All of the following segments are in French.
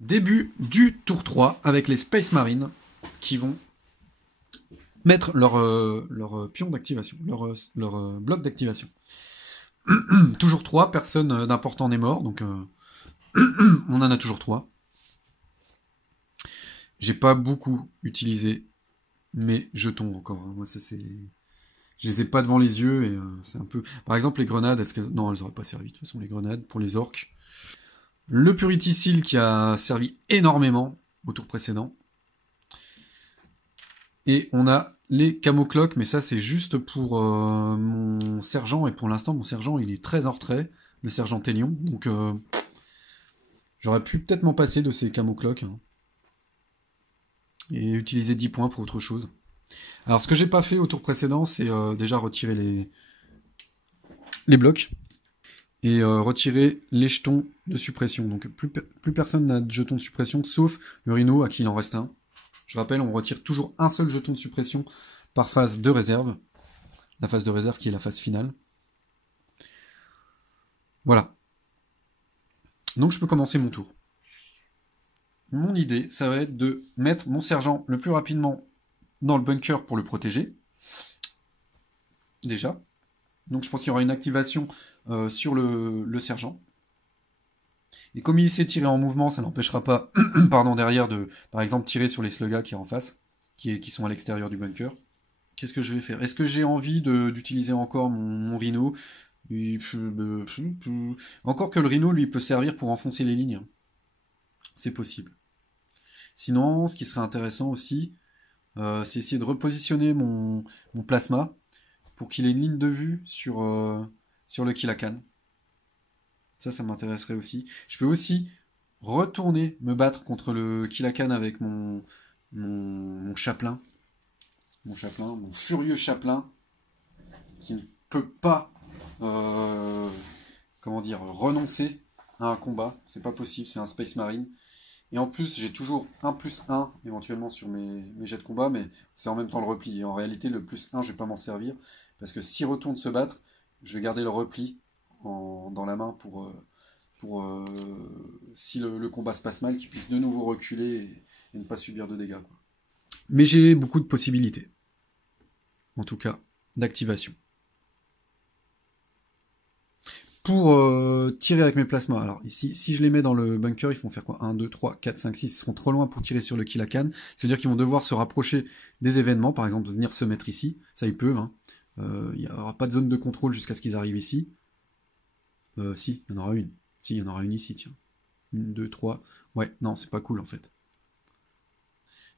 Début du tour 3 avec les Space Marines qui vont mettre leur pion d'activation, leur bloc d'activation. Toujours 3, personne d'important n'est mort, donc on en a toujours 3. J'ai pas beaucoup utilisé mes jetons encore. Moi, ça c'est. Je les ai pas devant les yeux et c'est un peu. Par exemple, les grenades, est-ce que. Non, elles auraient pas servi. De toute façon, les grenades pour les orques. Le Purity Seal qui a servi énormément au tour précédent. Et on a les Camocloques, mais ça c'est juste pour mon sergent. Et pour l'instant, mon sergent il est très en retrait, le sergent Télion. Donc j'aurais pu peut-être m'en passer de ces Camocloques. Hein, et utiliser 10 points pour autre chose. Alors ce que j'ai pas fait au tour précédent, c'est déjà retirer les blocs. Et retirer les jetons de suppression. Donc plus personne n'a de jetons de suppression, sauf le Rhino à qui il en reste un. Je rappelle, on retire toujours un seul jeton de suppression par phase de réserve. La phase de réserve qui est la phase finale. Voilà. Donc je peux commencer mon tour. Mon idée, ça va être de mettre mon sergent le plus rapidement dans le bunker pour le protéger. Déjà. Donc je pense qu'il y aura une activation sur le sergent. Et comme il s'est tiré en mouvement, ça n'empêchera pas pardon, derrière de, par exemple, tirer sur les slugas qui sont en face, qui sont à l'extérieur du bunker. Qu'est-ce que je vais faire? Est-ce que j'ai envie d'utiliser encore mon Rhino? Encore que le Rhino, lui, peut servir pour enfoncer les lignes. C'est possible. Sinon, ce qui serait intéressant aussi, c'est essayer de repositionner mon plasma pour qu'il ait une ligne de vue sur le Kilakan. Ça m'intéresserait aussi. Je peux aussi retourner me battre contre le Kilakan avec mon chaplain. Mon furieux chaplain, qui ne peut pas renoncer à un combat. C'est pas possible, c'est un Space Marine. Et en plus, j'ai toujours un +1 éventuellement sur mes jets de combat, mais c'est en même temps le repli. Et en réalité, le +1, je vais pas m'en servir, parce que s'il retourne se battre, je vais garder le repli dans la main pour si le combat se passe mal, qu'il puisse de nouveau reculer et ne pas subir de dégâts. Quoi. Mais j'ai beaucoup de possibilités, en tout cas, d'activation. Pour tirer avec mes plasmas, alors ici, si je les mets dans le bunker, ils vont faire quoi? 1, 2, 3, 4, 5, 6, ils seront trop loin pour tirer sur le Kilakan. C'est-à-dire qu'ils vont devoir se rapprocher des événements, par exemple venir se mettre ici, ça ils peuvent. Hein. Il n'y aura pas de zone de contrôle jusqu'à ce qu'ils arrivent ici. Si, il y en aura une. Si, il y en aura une ici, tiens. 1, 2, 3. Ouais, non, c'est pas cool en fait.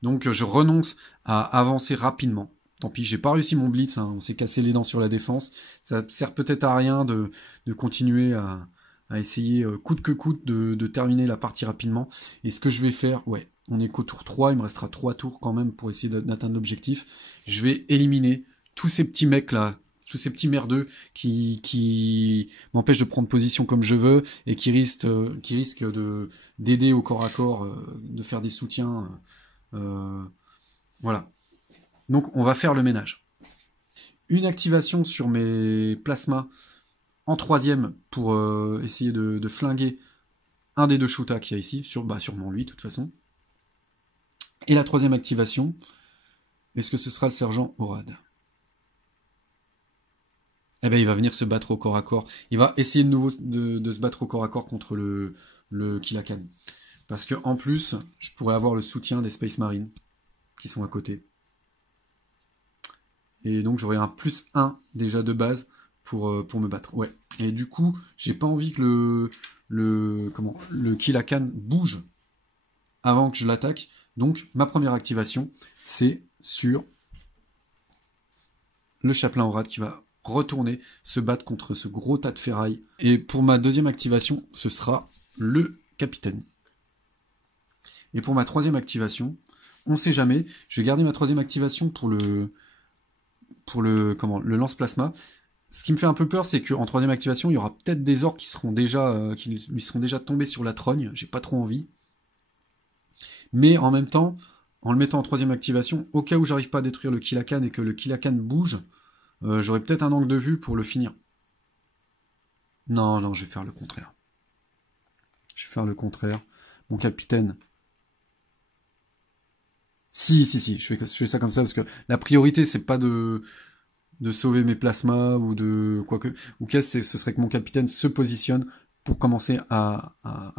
Donc je renonce à avancer rapidement. Tant pis, j'ai pas réussi mon blitz, hein. On s'est cassé les dents sur la défense. Ça sert peut-être à rien de continuer à essayer coûte que coûte de terminer la partie rapidement. Et ce que je vais faire, ouais, on est qu'au tour 3, il me restera 3 tours quand même pour essayer d'atteindre l'objectif. Je vais éliminer tous ces petits mecs là, tous ces petits merdeux qui m'empêchent de prendre position comme je veux et qui risquent d'aider au corps à corps, de faire des soutiens. Voilà. Donc on va faire le ménage. Une activation sur mes plasmas en 3ème pour essayer de flinguer un des 2 shootas qu'il y a ici, sûrement lui de toute façon. Et la 3ème activation, est-ce que ce sera le sergent Orad? Eh ben il va venir se battre au corps à corps. Il va essayer de nouveau de se battre au corps à corps contre le Kilakan. Parce que en plus, je pourrais avoir le soutien des Space Marines qui sont à côté. Et donc j'aurai un +1 déjà de base pour me battre. Ouais. Et du coup, j'ai pas envie que le Kilakan bouge avant que je l'attaque. Donc ma première activation, c'est sur le Chaplain Orad qui va retourner se battre contre ce gros tas de ferraille. Et pour ma 2ème activation, ce sera le Capitaine. Et pour ma 3ème activation, on sait jamais, je vais garder ma 3ème activation pour le lance-plasma. Ce qui me fait un peu peur, c'est qu'en 3ème activation, il y aura peut-être des orques qui lui seront déjà tombés sur la trogne. J'ai pas trop envie. Mais en même temps, en le mettant en 3ème activation, au cas où j'arrive pas à détruire le Kilakan et que le Kilakan bouge, j'aurai peut-être un angle de vue pour le finir. Non, je vais faire le contraire. mon capitaine. Si, je fais ça comme ça parce que la priorité, c'est pas de sauver mes plasmas ou de quoi que. Ou qu'est-ce, ce serait que mon capitaine se positionne pour commencer à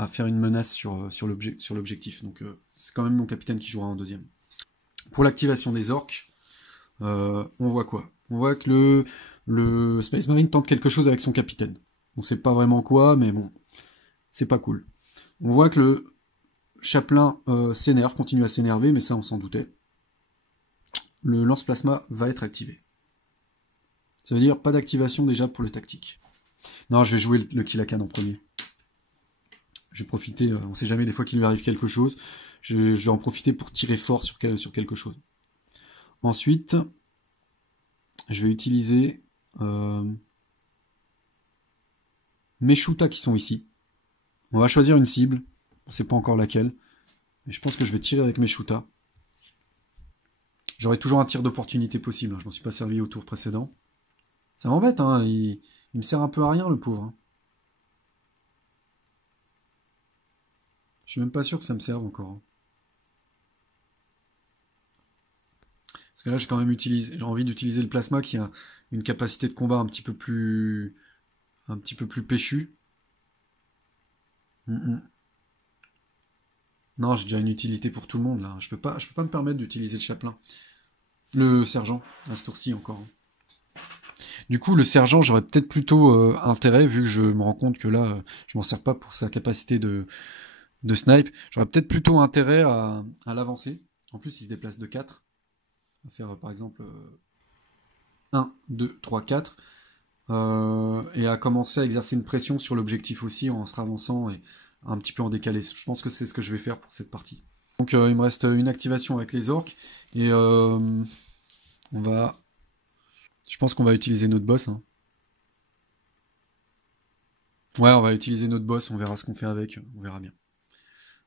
faire une menace sur l'objectif. Donc c'est quand même mon capitaine qui jouera en deuxième. Pour l'activation des orques, on voit quoi? On voit que le Space Marine tente quelque chose avec son capitaine. On sait pas vraiment quoi, mais bon, c'est pas cool. On voit que le Chaplain s'énerve, continue à s'énerver, mais ça on s'en doutait. Le lance-plasma va être activé. Ça veut dire pas d'activation déjà pour le tactique. Non, je vais jouer le Kilakan en premier. Je vais profiter, on sait jamais des fois qu'il lui arrive quelque chose. Je vais en profiter pour tirer fort sur quelque chose. Ensuite, je vais utiliser mes shootas qui sont ici. On va choisir une cible. On ne sait pas encore laquelle. Mais je pense que je vais tirer avec mes shootas. J'aurai toujours un tir d'opportunité possible. Je m'en suis pas servi au tour précédent. Ça m'embête, hein. Il me sert un peu à rien, le pauvre. Hein. Je suis même pas sûr que ça me serve encore. Hein. Parce que là, j'ai quand même j'ai envie d'utiliser le plasma qui a une capacité de combat un petit peu plus péchue. Non, j'ai déjà une utilité pour tout le monde là. Je peux pas me permettre d'utiliser le chaplain. Le sergent, à ce tour-ci encore. Du coup, le sergent, j'aurais peut-être plutôt intérêt, vu que je me rends compte que là, je m'en sers pas pour sa capacité de snipe. J'aurais peut-être plutôt intérêt à l'avancer. En plus, il se déplace de 4. On va faire par exemple 1, 2, 3, 4. Et à commencer à exercer une pression sur l'objectif aussi en se ravançant et un petit peu en décalé. Je pense que c'est ce que je vais faire pour cette partie. Donc il me reste une activation avec les orques. Et je pense qu'on va utiliser notre boss. Hein. Ouais, on va utiliser notre boss, on verra ce qu'on fait avec, on verra bien.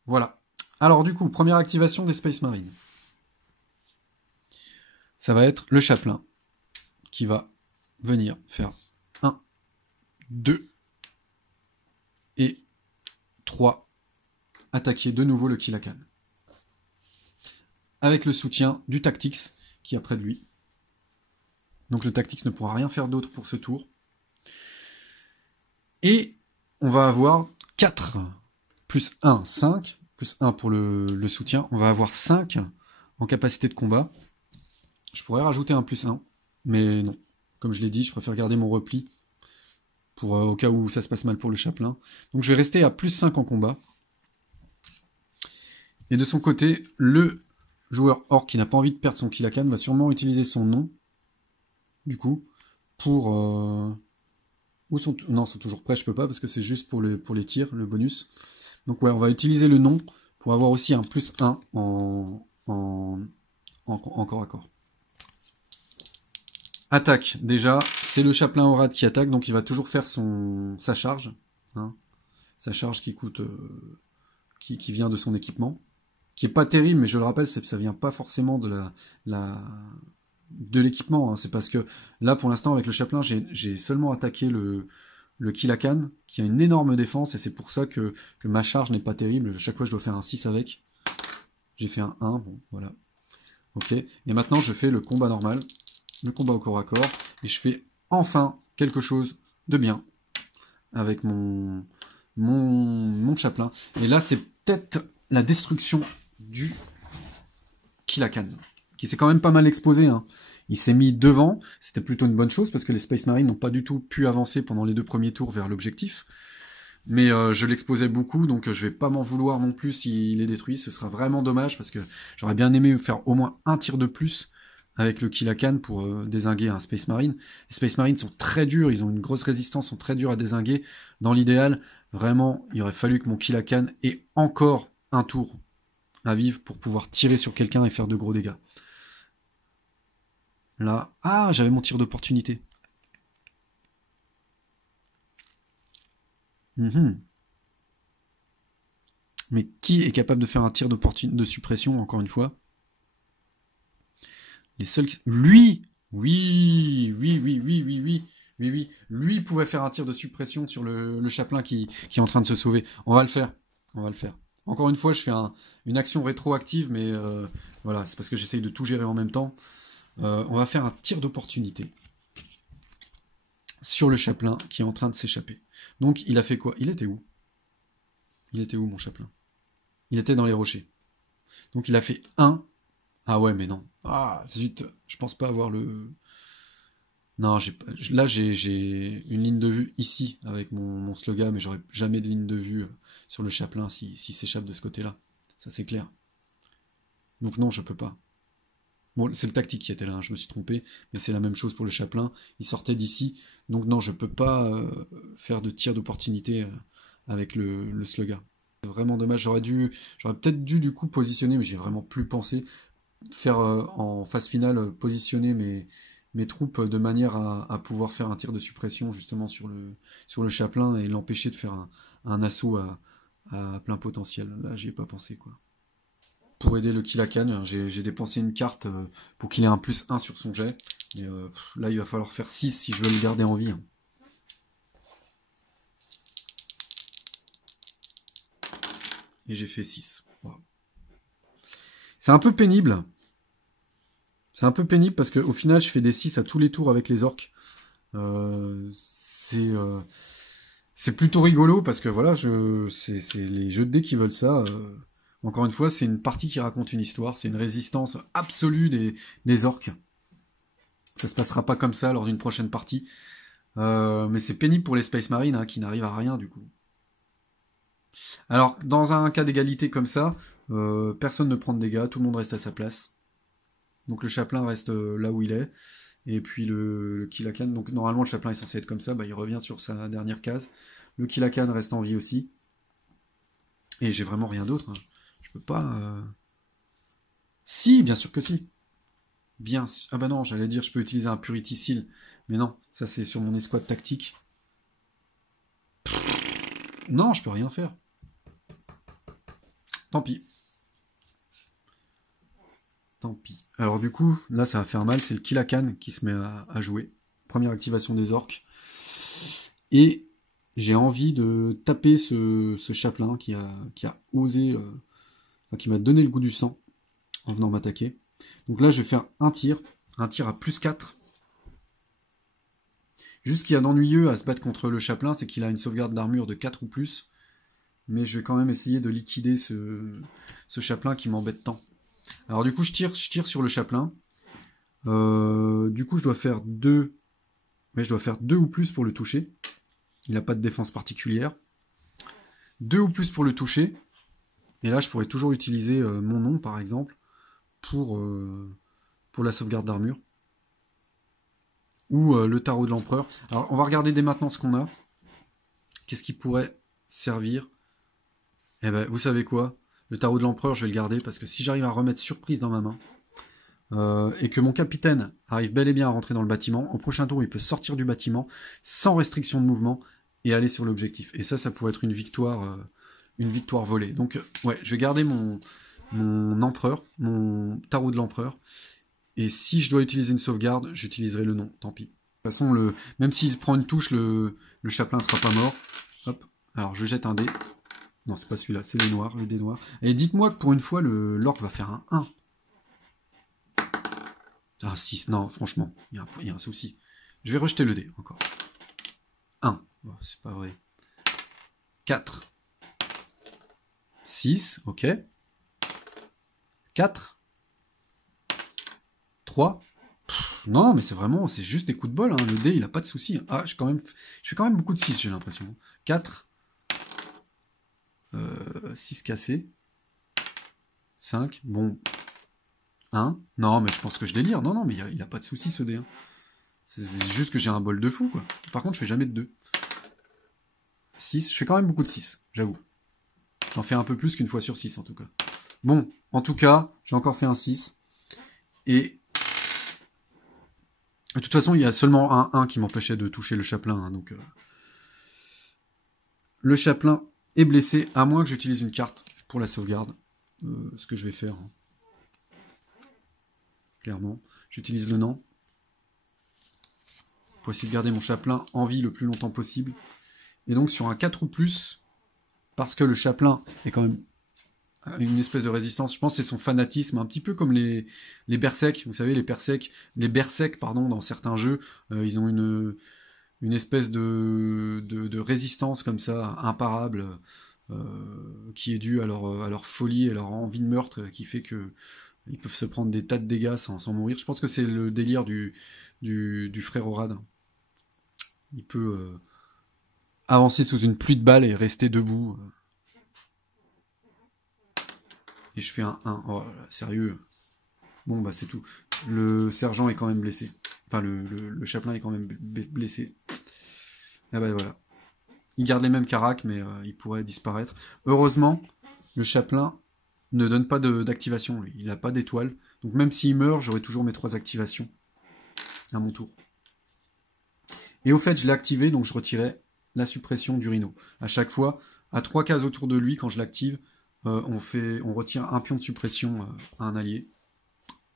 Voilà. Alors du coup, première activation des Space Marines. Ça va être le chaplain qui va venir faire 1, 2 et 3. Attaquer de nouveau le Kilakan. Avec le soutien du Tactics qui est près de lui. Donc le Tactics ne pourra rien faire d'autre pour ce tour. Et on va avoir 4 plus 1, 5, plus 1 pour le soutien. On va avoir 5 en capacité de combat. Je pourrais rajouter un plus 1, mais non. Comme je l'ai dit, je préfère garder mon repli pour au cas où ça se passe mal pour le chaplain. Donc je vais rester à plus 5 en combat. Et de son côté, le joueur orc qui n'a pas envie de perdre son Kilakan va sûrement utiliser son nom, du coup, pour... Non, ils sont toujours prêts, je peux pas, parce que c'est juste pour les tirs, le bonus. Donc ouais, on va utiliser le nom pour avoir aussi un plus 1 en corps à corps. Attaque, déjà, c'est le chaplain Orad qui attaque, donc il va toujours faire sa charge. Hein, sa charge qui coûte... qui vient de son équipement. Qui est pas terrible, mais je le rappelle, ça vient pas forcément de l'équipement. Hein. C'est parce que là, pour l'instant, avec le chaplain, j'ai seulement attaqué le Kilakan, qui a une énorme défense, et c'est pour ça que ma charge n'est pas terrible. À chaque fois, je dois faire un 6 avec. J'ai fait un 1, bon, voilà. Ok, et maintenant, je fais le combat normal, le combat au corps à corps, et je fais enfin quelque chose de bien avec mon chaplain. Et là, c'est peut-être la destruction du Kilakan, qui s'est quand même pas mal exposé. Hein. Il s'est mis devant, c'était plutôt une bonne chose, parce que les Space Marines n'ont pas du tout pu avancer pendant les 2 premiers tours vers l'objectif. Mais je l'exposais beaucoup, donc je vais pas m'en vouloir non plus s'il est détruit. Ce sera vraiment dommage, parce que j'aurais bien aimé faire au moins un tir de plus avec le Kilakan pour dézinguer un Space Marine. Les Space Marines sont très durs, ils ont une grosse résistance, sont très durs à dézinguer. Dans l'idéal, vraiment, il aurait fallu que mon Kilakan ait encore un tour à vivre pour pouvoir tirer sur quelqu'un et faire de gros dégâts. Là, ah, j'avais mon tir d'opportunité. Mais qui est capable de faire un tir de suppression, encore une fois? Les seuls qui... Lui! Oui, lui pouvait faire un tir de suppression sur le chaplain qui est en train de se sauver. On va le faire. Encore une fois, je fais une action rétroactive, mais voilà, c'est parce que j'essaye de tout gérer en même temps. On va faire un tir d'opportunité sur le chaplain qui est en train de s'échapper. Donc, il a fait quoi? Il était où? Il était où, mon chaplain? Il était dans les rochers. Donc, il a fait 1. Ah ouais, mais non. Ah, zut, je pense pas avoir le... Non, là, j'ai une ligne de vue ici, avec mon slogan, mais j'aurais jamais de ligne de vue sur le chaplain s'il s'échappe de ce côté-là. Ça, c'est clair. Donc non, je peux pas. Bon, c'est le tactique qui était là, hein, je me suis trompé, mais c'est la même chose pour le chaplain. Il sortait d'ici, donc non, je peux pas faire de tir d'opportunité avec le slogan. C'est vraiment dommage, j'aurais peut-être dû du coup positionner, mais j'ai vraiment plus pensé, faire en phase finale, positionner mes troupes de manière à pouvoir faire un tir de suppression justement sur le chaplain et l'empêcher de faire un assaut à plein potentiel. Là, j'y ai pas pensé, quoi. Pour aider le Kilakan, j'ai dépensé une carte pour qu'il ait un +1 sur son jet. Mais là, il va falloir faire 6 si je veux le garder en vie. Hein. Et j'ai fait 6. Wow. C'est un peu pénible. C'est un peu pénible parce qu'au final, je fais des 6 à tous les tours avec les orques. C'est plutôt rigolo parce que voilà, c'est les jeux de dés qui veulent ça. Encore une fois, c'est une partie qui raconte une histoire. C'est une résistance absolue des orques. Ça se passera pas comme ça lors d'une prochaine partie. Mais c'est pénible pour les Space Marines hein, qui n'arrivent à rien du coup. Alors, dans un cas d'égalité comme ça, personne ne prend de dégâts, tout le monde reste à sa place. Donc le chaplain reste là où il est. Et puis le Kilakan, donc normalement le chaplain est censé être comme ça, bah, il revient sur sa dernière case. Le Kilakan reste en vie aussi. Et j'ai vraiment rien d'autre. Hein. Je peux pas... Si, bien sûr que si. Bien sûr. Ah bah non, j'allais dire je peux utiliser un Purity Seal. Mais non, ça c'est sur mon escouade tactique. Non, je peux rien faire. Tant pis. Tant pis. Alors du coup, là ça va faire mal, c'est le Kilakan qui se met à jouer. Première activation des orques. Et j'ai envie de taper ce chaplain qui a osé, enfin, qui m'a donné le goût du sang en venant m'attaquer. Donc là je vais faire un tir à +4. Juste ce qu'il y a d'ennuyeux à se battre contre le chaplain, c'est qu'il a une sauvegarde d'armure de 4 ou plus. Mais je vais quand même essayer de liquider ce chaplain qui m'embête tant. Alors du coup, je tire sur le chaplain. Du coup, je dois faire 2. Mais je dois faire 2 ou plus pour le toucher. Il n'a pas de défense particulière. 2 ou plus pour le toucher. Et là, je pourrais toujours utiliser mon nom, par exemple, pour la sauvegarde d'armure. Ou le tarot de l'empereur. Alors, on va regarder dès maintenant ce qu'on a. Qu'est-ce qui pourrait servir? Eh ben, vous savez quoi? Le tarot de l'empereur, je vais le garder, parce que si j'arrive à remettre surprise dans ma main, et que mon capitaine arrive bel et bien à rentrer dans le bâtiment, au prochain tour, il peut sortir du bâtiment, sans restriction de mouvement, et aller sur l'objectif. Et ça pourrait être une victoire volée. Donc, ouais, je vais garder mon empereur, mon tarot de l'empereur, et si je dois utiliser une sauvegarde, j'utiliserai le nom, tant pis. De toute façon, même s'il se prend une touche, le chaplain ne sera pas mort. Hop, alors je jette un dé. Non, c'est pas celui-là, c'est le dé noir. Et dites-moi que pour une fois, l'orque va faire un 1. Ah, 6, non, franchement, il y a un souci. Je vais rejeter le dé, encore. 1, oh, c'est pas vrai. 4. 6, ok. 4. 3. Non, mais c'est juste des coups de bol, hein. Le dé, il a pas de souci. Ah, je fais quand même beaucoup de 6, j'ai l'impression. 4. 6 cassés. 5, bon. 1. Non, mais je pense que je délire. Non, mais il a pas de souci, ce dé. Hein. C'est juste que j'ai un bol de fou, quoi. Par contre, je fais jamais de 2. 6, je fais quand même beaucoup de 6, j'avoue. J'en fais un peu plus qu'une fois sur 6, en tout cas. Bon, en tout cas, j'ai encore fait un 6. Et... de toute façon, il y a seulement un 1 qui m'empêchait de toucher le chaplain. Hein, donc, le chaplain est blessé, à moins que j'utilise une carte pour la sauvegarde. Ce que je vais faire. Hein. Clairement. J'utilise le nom. Pour essayer de garder mon chaplain en vie le plus longtemps possible. Et donc sur un 4 ou plus, parce que le chaplain est quand même une espèce de résistance. Je pense que c'est son fanatisme, un petit peu comme les Berserk. Vous savez, les Berserk, pardon, dans certains jeux, ils ont une espèce de résistance comme ça, imparable, qui est due à leur folie et leur envie de meurtre, qui fait que ils peuvent se prendre des tas de dégâts sans mourir. Je pense que c'est le délire du frère Orad. Il peut avancer sous une pluie de balles et rester debout. Et je fais un 1. Oh là, sérieux. Bon, bah c'est tout. Le sergent est quand même blessé. Enfin, le chapelain est quand même blessé. Ah bah voilà. Il garde les mêmes caracs, mais il pourrait disparaître. Heureusement, le chapelain ne donne pas d'activation. Il n'a pas d'étoile. Donc même s'il meurt, j'aurai toujours mes 3 activations à mon tour. Et au fait, je l'ai activé, donc je retirais la suppression du rhino. À chaque fois, à 3 cases autour de lui, quand je l'active, on retire un pion de suppression à un allié.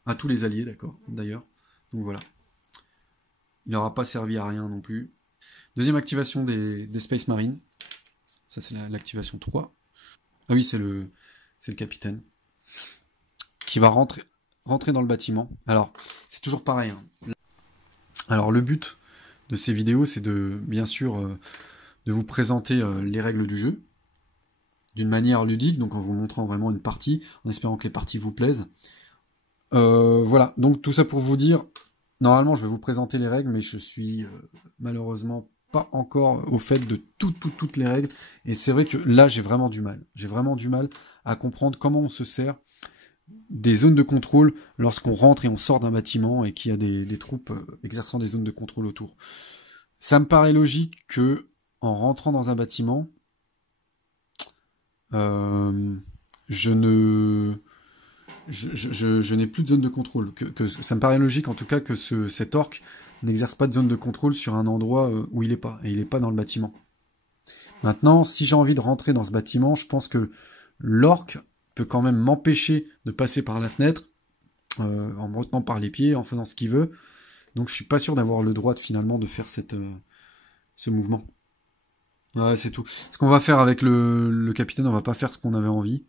À tous les alliés, d'accord, d'ailleurs. Donc voilà. Il n'aura pas servi à rien non plus. Deuxième activation des Space Marines. Ça, c'est l'activation 3. Ah oui, c'est le capitaine. Qui va rentrer dans le bâtiment. Alors, c'est toujours pareil. Hein. Alors, le but de ces vidéos, c'est bien sûr, de vous présenter les règles du jeu. D'une manière ludique, donc en vous montrant vraiment une partie, en espérant que les parties vous plaisent. Voilà, donc tout ça pour vous dire, normalement je vais vous présenter les règles, mais je suis malheureusement pas encore au fait de toutes les règles, et c'est vrai que là j'ai vraiment du mal. J'ai vraiment du mal à comprendre comment on se sert des zones de contrôle lorsqu'on rentre et on sort d'un bâtiment et qu'il y a des troupes exerçant des zones de contrôle autour. Ça me paraît logique que en rentrant dans un bâtiment, je n'ai plus de zone de contrôle. Ça me paraît logique en tout cas que cet orc n'exerce pas de zone de contrôle sur un endroit où il n'est pas. Et il n'est pas dans le bâtiment. Maintenant, si j'ai envie de rentrer dans ce bâtiment, je pense que l'orc peut quand même m'empêcher de passer par la fenêtre en me retenant par les pieds, en faisant ce qu'il veut. Donc je suis pas sûr d'avoir le droit finalement de faire ce mouvement. Ouais, c'est tout. Ce qu'on va faire avec le capitaine, on va pas faire ce qu'on avait envie.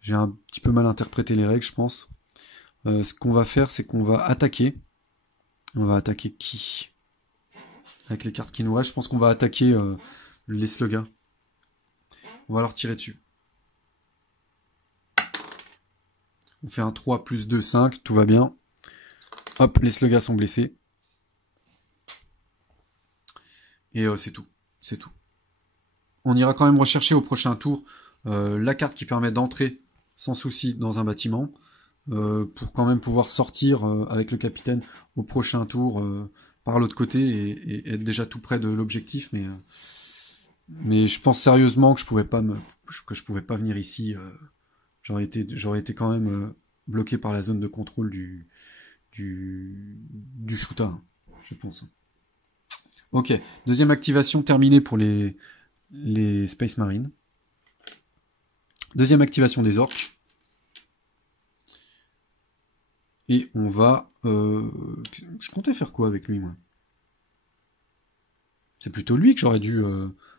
J'ai un petit peu mal interprété les règles, je pense. Ce qu'on va faire, c'est qu'on va attaquer. On va attaquer qui? Avec les cartes qui nous restent, je pense qu'on va attaquer les sluggers. On va leur tirer dessus. On fait un 3 plus 2, 5, tout va bien. Hop, les sluggers sont blessés. Et c'est tout. C'est tout. On ira quand même rechercher au prochain tour la carte qui permet d'entrer sans souci dans un bâtiment. Pour quand même pouvoir sortir avec le capitaine au prochain tour par l'autre côté et être déjà tout près de l'objectif. Mais je pense sérieusement que je pouvais pas venir ici. J'aurais été quand même bloqué par la zone de contrôle du shooter, je pense. Ok, deuxième activation terminée pour les Space Marines. Deuxième activation des orques. Et on va... je comptais faire quoi avec lui, moi? C'est plutôt lui que j'aurais dû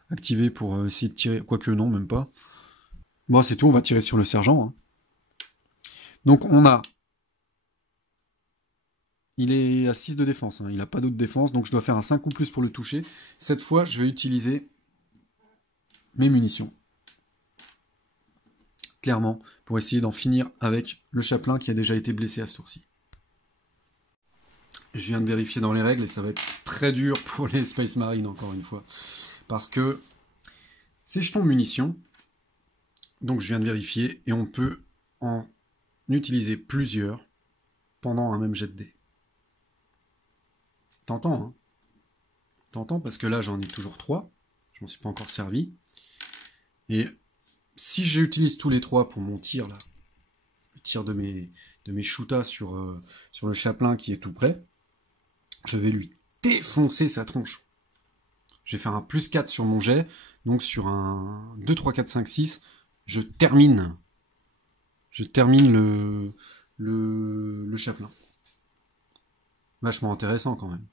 activer pour essayer de tirer... Quoique non, même pas. Bon, c'est tout, on va tirer sur le sergent. Hein. Donc on a... Il est à 6 de défense, hein. Il n'a pas d'autre défense, donc je dois faire un 5 ou plus pour le toucher. Cette fois, je vais utiliser mes munitions. Clairement, pour essayer d'en finir avec le chapelain qui a déjà été blessé à ce tour-ci. Je viens de vérifier dans les règles et ça va être très dur pour les Space Marines, encore une fois. Parce que ces jetons munitions, donc je viens de vérifier, et on peut en utiliser plusieurs pendant un même jet de dés. T'entends, hein? T'entends, parce que là j'en ai toujours 3, je m'en suis pas encore servi. Et si j'utilise tous les 3 pour mon tir, là, le tir de mes shootas sur le chapelain qui est tout près, je vais lui défoncer sa tronche. Je vais faire un plus 4 sur mon jet, donc sur un 2, 3, 4, 5, 6, je termine le chapelain. Vachement intéressant quand même.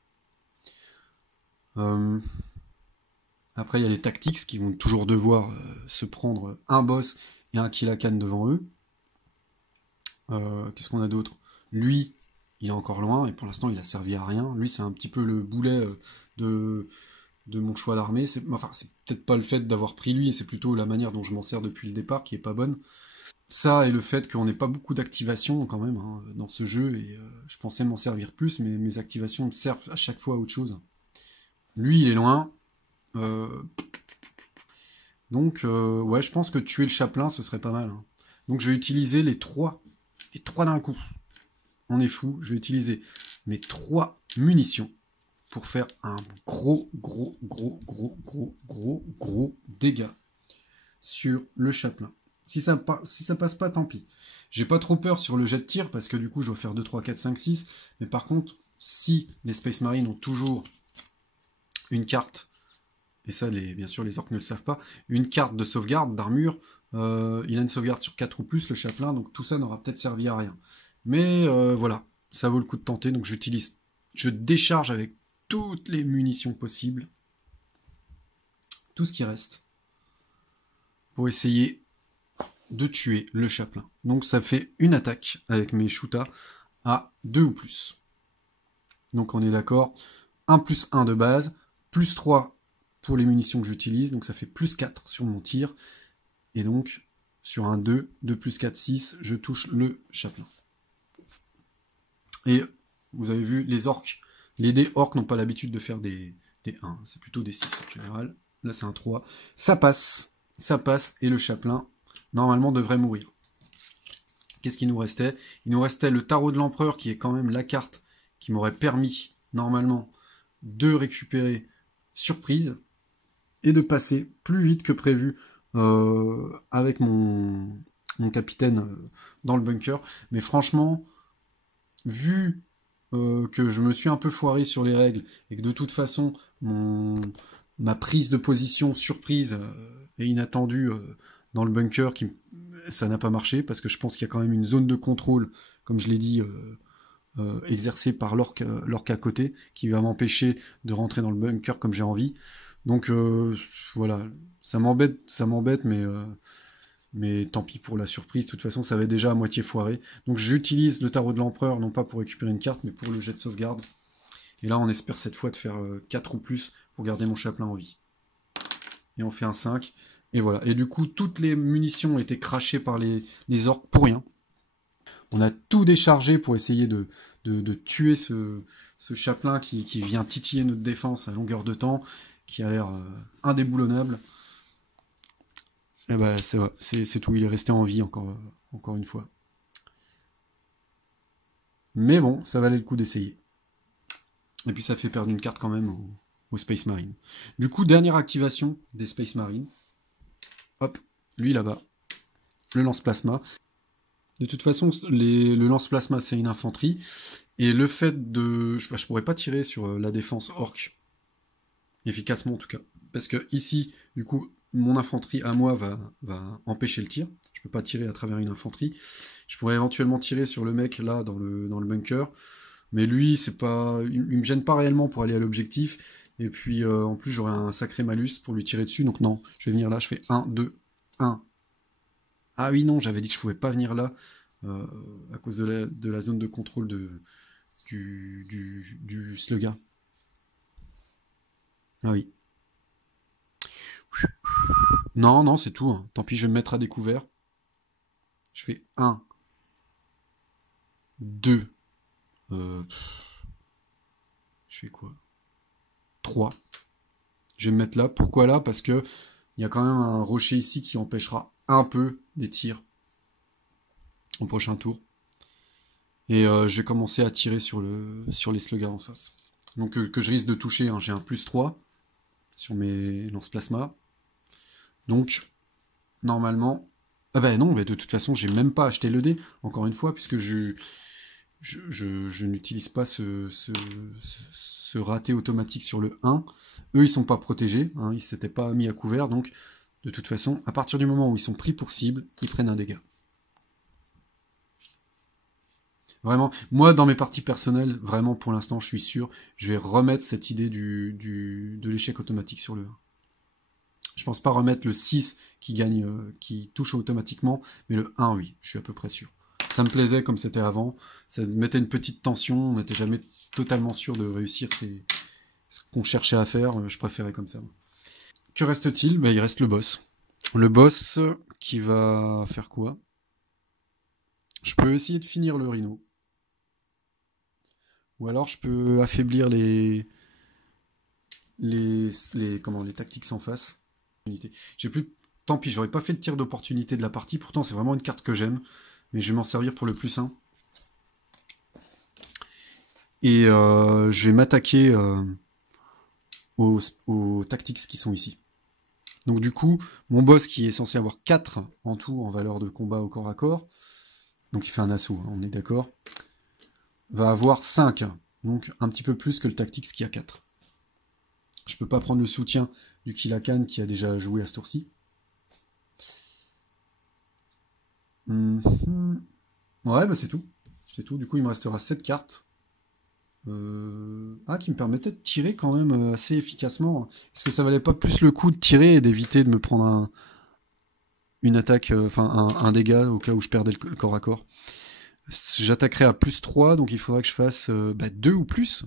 Après, il y a les tactiques qui vont toujours devoir se prendre un boss Il y a un Kilakan devant eux. Qu'est-ce qu'on a d'autre? Lui, il est encore loin, et pour l'instant, il a servi à rien. Lui, c'est un petit peu le boulet de mon choix d'armée. Enfin, c'est peut-être pas le fait d'avoir pris lui, c'est plutôt la manière dont je m'en sers depuis le départ qui est pas bonne. Ça et le fait qu'on n'ait pas beaucoup d'activations quand même hein, dans ce jeu, et je pensais m'en servir plus, mais mes activations me servent à chaque fois à autre chose. Lui, il est loin. Donc, ouais, je pense que tuer le chaplain, ce serait pas mal. Hein. Donc, je vais utiliser les trois d'un coup. On est fou, je vais utiliser mes 3 munitions pour faire un gros dégât sur le chaplain. Si ça passe pas, tant pis. J'ai pas trop peur sur le jet de tir, parce que du coup, je dois faire 2, 3, 4, 5, 6. Mais par contre, si les Space Marines ont toujours une carte, et ça, bien sûr, les orques ne le savent pas, une carte de sauvegarde, d'armure, il a une sauvegarde sur 4 ou plus, le chaplain, donc tout ça n'aura peut-être servi à rien. Mais voilà, ça vaut le coup de tenter, donc je décharge avec toutes les munitions possibles, tout ce qui reste, pour essayer de tuer le chaplain. Donc ça fait une attaque avec mes shootas à 2 ou plus. Donc on est d'accord, 1 plus 1 de base, plus 3 pour les munitions que j'utilise, donc ça fait plus 4 sur mon tir, et donc sur un 2, 2 plus 4, 6, je touche le chaplain. Et vous avez vu, les orques, les dés orques n'ont pas l'habitude de faire des 1, c'est plutôt des 6 en général. Là c'est un 3. Ça passe, et le chaplain, normalement, devrait mourir. Qu'est-ce qu'il nous restait? Il nous restait le tarot de l'empereur, qui est quand même la carte qui m'aurait permis, normalement, de récupérer surprise, et de passer plus vite que prévu avec mon capitaine dans le bunker. Mais franchement, vu que je me suis un peu foiré sur les règles et que de toute façon ma prise de position surprise et inattendue dans le bunker, ça n'a pas marché parce que je pense qu'il y a quand même une zone de contrôle, comme je l'ai dit, exercée par l'orque à côté, qui va m'empêcher de rentrer dans le bunker comme j'ai envie. Donc voilà, ça m'embête, mais tant pis pour la surprise, de toute façon ça avait déjà à moitié foiré. Donc j'utilise le tarot de l'empereur, non pas pour récupérer une carte, mais pour le jet de sauvegarde. Et là on espère cette fois de faire 4 ou plus pour garder mon chaplain en vie. Et on fait un 5, et voilà. Et du coup toutes les munitions ont été crachées par les orques pour rien. On a tout déchargé pour essayer de tuer ce chaplain qui vient titiller notre défense à longueur de temps, qui a l'air indéboulonnable. Et bah c'est tout, il est resté en vie encore une fois. Mais bon, ça valait le coup d'essayer. Et puis ça fait perdre une carte quand même au Space Marine. Du coup, dernière activation des Space Marines. Hop, lui là-bas. Le lance-plasma. De toute façon, le lance-plasma, c'est une infanterie. Et le fait de... Je pourrais pas tirer sur la défense orque. Efficacement en tout cas. Parce que ici, du coup, mon infanterie à moi va empêcher le tir. Je peux pas tirer à travers une infanterie. Je pourrais éventuellement tirer sur le mec là dans le bunker. Mais lui, c'est pas, il me gêne pas réellement pour aller à l'objectif. Et puis en plus, j'aurais un sacré malus pour lui tirer dessus. Donc non, je vais venir là, je fais 1, 2, 1. Ah oui, non, j'avais dit que je pouvais pas venir là à cause de la zone de contrôle du slugga. Ah oui. Non, c'est tout. Hein. Tant pis, je vais me mettre à découvert. Je fais 1, 2. Je fais quoi? 3. Je vais me mettre là. Pourquoi là? Parce que il y a quand même un rocher ici qui empêchera un peu les tirs au prochain tour. Et je vais commencer à tirer sur les sluggas en face. Donc que je risque de toucher. Hein. J'ai un plus 3 sur mes lance-plasma. Donc, normalement... Ah bah non, mais de toute façon, j'ai même pas acheté le dé, encore une fois, puisque je n'utilise pas ce raté automatique sur le 1. Eux, ils sont pas protégés, hein, ils s'étaient pas mis à couvert, donc de toute façon, à partir du moment où ils sont pris pour cible, ils prennent un dégât. Vraiment, moi, dans mes parties personnelles, vraiment, pour l'instant, je suis sûr, je vais remettre cette idée de l'échec automatique sur le 1. Je pense pas remettre le 6 qui gagne, qui touche automatiquement, mais le 1, oui, je suis à peu près sûr. Ça me plaisait comme c'était avant, ça mettait une petite tension, on n'était jamais totalement sûr de réussir ce qu'on cherchait à faire, je préférais comme ça. Que reste-t-il? Il reste le boss. Le boss qui va faire quoi? Je peux essayer de finir le rhino. Ou alors je peux affaiblir les tactiques en face. J'ai plus. Tant pis, j'aurais pas fait de tir d'opportunité de la partie. Pourtant, c'est vraiment une carte que j'aime. Mais je vais m'en servir pour le plus 1. Et je vais m'attaquer aux tactiques qui sont ici. Donc du coup, mon boss qui est censé avoir 4 en tout en valeur de combat au corps à corps, donc il fait un assaut, hein, on est d'accord, va avoir 5, donc un petit peu plus que le tactics qui a 4. Je peux pas prendre le soutien du Kilakan qui a déjà joué à ce tour-ci. Ouais, bah c'est tout. C'est tout. Du coup, il me restera 7 cartes. Qui me permettait de tirer quand même assez efficacement. Est-ce que ça valait pas plus le coup de tirer et d'éviter de me prendre une attaque, un dégât au cas où je perdais le corps à corps? J'attaquerai à plus 3, donc il faudrait que je fasse 2 ou plus.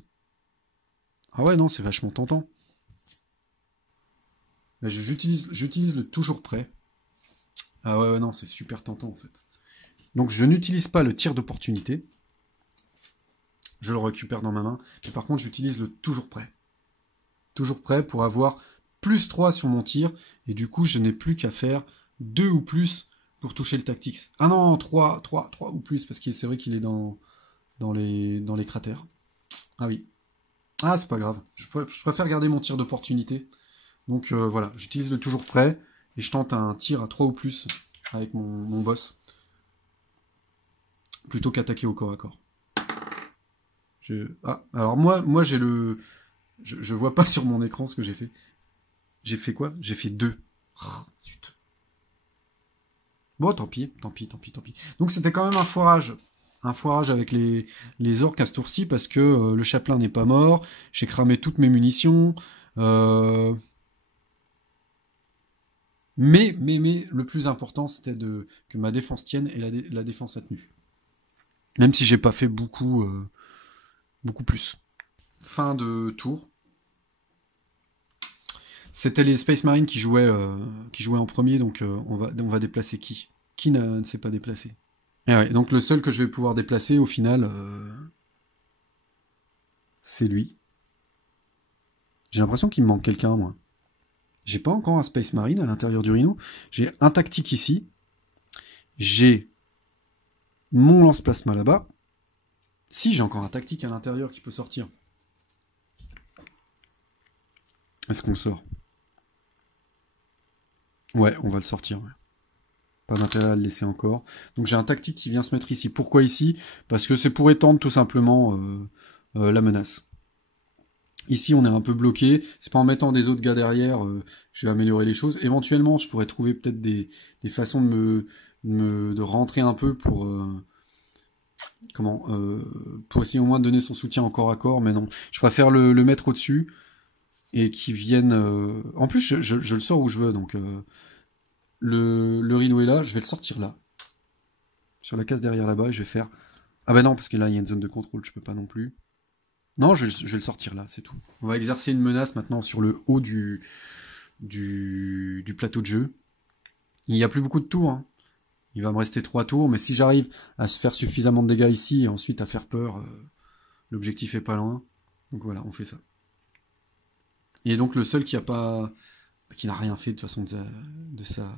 Ah ouais, non, c'est vachement tentant. J'utilise le toujours prêt. Ah ouais, non, c'est super tentant en fait. Donc je n'utilise pas le tir d'opportunité. Je le récupère dans ma main. Mais par contre, j'utilise le toujours prêt. Toujours prêt pour avoir plus 3 sur mon tir. Et du coup, je n'ai plus qu'à faire 2 ou plus pour toucher le tactics. Ah non, 3 ou plus, parce que c'est vrai qu'il est dans les cratères. Ah oui. Ah, c'est pas grave. Je préfère garder mon tir d'opportunité. Donc voilà, j'utilise le toujours prêt. Et je tente un tir à 3 ou plus avec mon boss. Plutôt qu'attaquer au corps à corps. Alors moi j'ai le... Je vois pas sur mon écran ce que j'ai fait. J'ai fait quoi? J'ai fait 2. Oh, zut. Bon, tant pis. Donc c'était quand même un foirage. Un foirage avec les orques à ce tour-ci parce que le chapelain n'est pas mort. J'ai cramé toutes mes munitions. Mais le plus important c'était que ma défense tienne et la défense a tenu. Même si j'ai pas fait beaucoup plus. Fin de tour. C'était les Space Marines qui jouaient en premier, donc on va déplacer qui? Qui ne s'est pas déplacé? Et ouais, donc le seul que je vais pouvoir déplacer au final, c'est lui. J'ai l'impression qu'il me manque quelqu'un, moi. J'ai pas encore un Space Marine à l'intérieur du Rhino. J'ai un tactique ici. J'ai mon lance-plasma là-bas. Si, j'ai encore un tactique à l'intérieur qui peut sortir. Est-ce qu'on sort? Ouais, on va le sortir. Ouais. Pas d'intérêt à le laisser encore. Donc j'ai un tactique qui vient se mettre ici. Pourquoi ici? Parce que c'est pour étendre tout simplement la menace. Ici, on est un peu bloqué. C'est pas en mettant des autres gars derrière, je vais améliorer les choses. Éventuellement, je pourrais trouver peut-être des façons de rentrer un peu pour pour essayer au moins de donner son soutien en corps à corps. Mais non, je préfère le mettre au-dessus et qu'il vienne. En plus, je le sors où je veux, donc le Rhino est là. Je vais le sortir là, sur la case derrière là-bas. Et je vais faire. Ah bah non, parce que là, il y a une zone de contrôle, je peux pas non plus. Non, je vais le sortir là, c'est tout. On va exercer une menace maintenant sur le haut du plateau de jeu. Il n'y a plus beaucoup de tours. Hein. Il va me rester 3 tours, mais si j'arrive à se faire suffisamment de dégâts ici et ensuite à faire peur, l'objectif est pas loin. Donc voilà, on fait ça. Et donc le seul qui n'a rien fait de toute façon de sa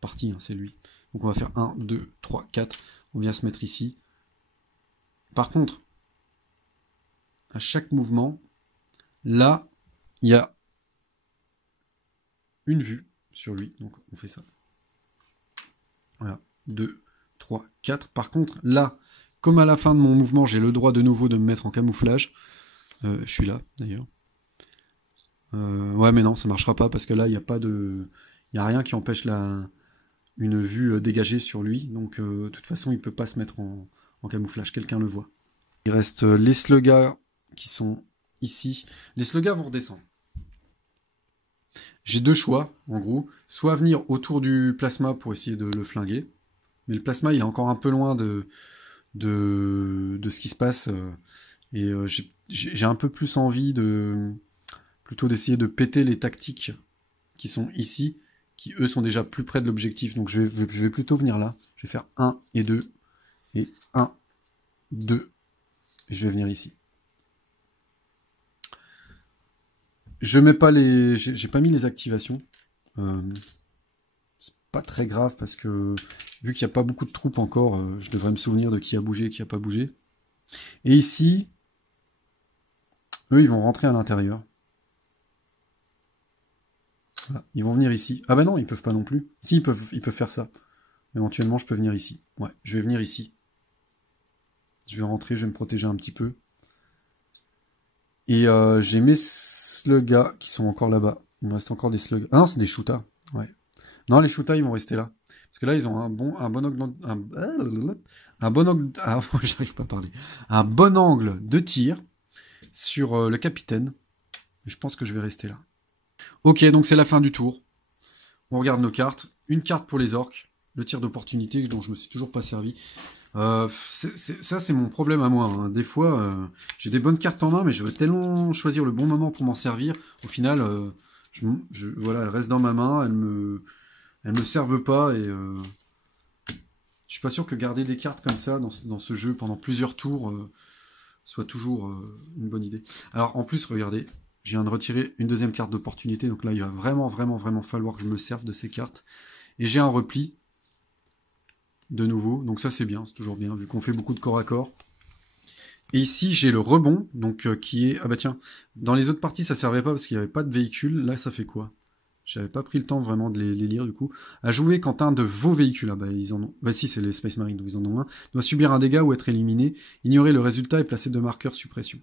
partie, hein, c'est lui. Donc on va faire 1, 2, 3, 4. On vient se mettre ici. Par contre, à chaque mouvement, là, il y a une vue sur lui. Donc on fait ça. Voilà. 2, 3, 4. Par contre, là, comme à la fin de mon mouvement, j'ai le droit de nouveau de me mettre en camouflage. Je suis là, d'ailleurs. Ouais, mais non, ça marchera pas, parce que là, il n'y a pas de... Il n'y a rien qui empêche une vue dégagée sur lui. Donc, de toute façon, il peut pas se mettre en camouflage. Quelqu'un le voit. Il reste les slugas qui sont ici. Les slugas vont redescendre. J'ai deux choix, en gros. Soit venir autour du plasma pour essayer de le flinguer. Mais le plasma, il est encore un peu loin de ce qui se passe. Et j'ai un peu plus envie de plutôt d'essayer de péter les tactiques qui sont ici, qui eux sont déjà plus près de l'objectif. Donc je vais plutôt venir là. Je vais faire 1 et 2. Et 1, 2. Je vais venir ici. Je mets pas les. J'ai pas mis les activations. C'est pas très grave parce que vu qu'il n'y a pas beaucoup de troupes encore, je devrais me souvenir de qui a bougé et qui a pas bougé. Et ici, eux, ils vont rentrer à l'intérieur. Voilà. Ils vont venir ici. Ah bah non, ils peuvent pas non plus. Si, ils peuvent faire ça. Éventuellement, je peux venir ici. Ouais, je vais venir ici. Je vais rentrer, je vais me protéger un petit peu. Et j'ai mes slugs qui sont encore là-bas. Il me reste encore des slugs. Ah non, c'est des shootas. Ouais. Non, les shootas, ils vont rester là. Parce que là, ils ont un bon angle... Ah, j'arrive pas à parler. Un bon angle de tir sur le capitaine. Je pense que je vais rester là. Ok, donc c'est la fin du tour. On regarde nos cartes. Une carte pour les orques. Le tir d'opportunité dont je me suis toujours pas servi. Ça, c'est mon problème à moi. Hein. Des fois, j'ai des bonnes cartes en main, mais je veux tellement choisir le bon moment pour m'en servir. Au final, voilà, elles restent dans ma main, elles me servent pas. Et je suis pas sûr que garder des cartes comme ça dans ce jeu pendant plusieurs tours soit toujours une bonne idée. Alors, en plus, regardez, je viens de retirer une deuxième carte d'opportunité. Donc là, il va vraiment, vraiment, vraiment falloir que je me serve de ces cartes. Et j'ai un repli. De nouveau, donc ça c'est bien, c'est toujours bien, vu qu'on fait beaucoup de corps à corps. Et ici j'ai le rebond, donc qui est... Ah bah tiens, dans les autres parties ça servait pas parce qu'il n'y avait pas de véhicule, là ça fait quoi? J'avais pas pris le temps vraiment de les lire du coup. À jouer quand un de vos véhicules, ah bah ils en ont... Bah si, c'est les Space Marines, donc ils en ont un, doit subir un dégât ou être éliminé, ignorer le résultat et placer 2 marqueurs suppression.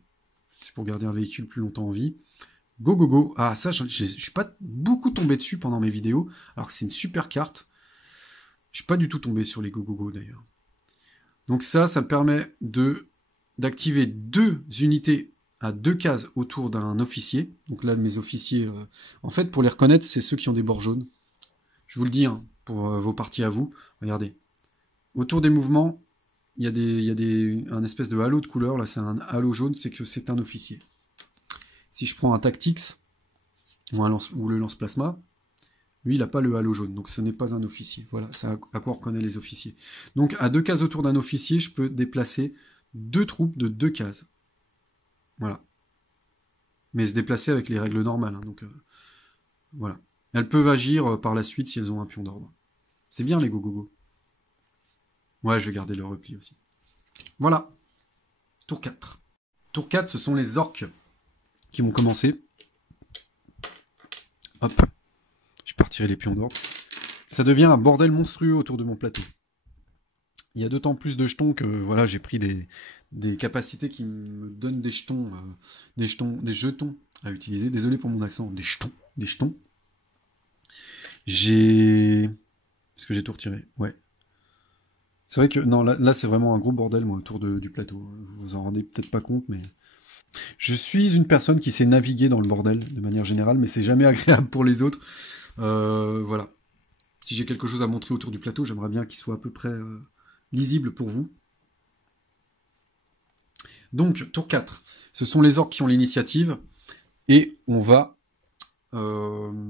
C'est pour garder un véhicule plus longtemps en vie. Go go go. Ah ça, je suis pas beaucoup tombé dessus pendant mes vidéos, alors que c'est une super carte. Je suis pas du tout tombé sur les go-go-go d'ailleurs. Donc ça me permet d'activer 2 unités à 2 cases autour d'un officier. Donc là, mes officiers, en fait, pour les reconnaître, c'est ceux qui ont des bords jaunes. Je vous le dis, hein, pour vos parties à vous. Regardez. Autour des mouvements, il y a un espèce de halo de couleur. Là, c'est un halo jaune, c'est que c'est un officier. Si je prends un Tactics ou le lance-plasma, lui, il n'a pas le halo jaune, donc ce n'est pas un officier. Voilà, c'est à quoi on reconnaît les officiers. Donc, à 2 cases autour d'un officier, je peux déplacer 2 troupes de 2 cases. Voilà. Mais se déplacer avec les règles normales. Hein, donc, voilà. Elles peuvent agir par la suite si elles ont un pion d'ordre. C'est bien les go-go-go. Ouais, je vais garder le repli aussi. Voilà. Tour 4. Tour 4, ce sont les orques qui vont commencer. Hop. Je vais retirer les pions d'ordre. Ça devient un bordel monstrueux autour de mon plateau. Il y a d'autant plus de jetons que voilà, j'ai pris des capacités qui me donnent des jetons à utiliser. Désolé pour mon accent, des jetons. Est-ce que j'ai tout retiré? Ouais. C'est vrai que non, là c'est vraiment un gros bordel moi autour du plateau. Vous vous en rendez peut-être pas compte, mais je suis une personne qui sait naviguer dans le bordel de manière générale, mais c'est jamais agréable pour les autres. Voilà. Si j'ai quelque chose à montrer autour du plateau, j'aimerais bien qu'il soit à peu près lisible pour vous. Donc, tour 4. Ce sont les orques qui ont l'initiative. Et on va... je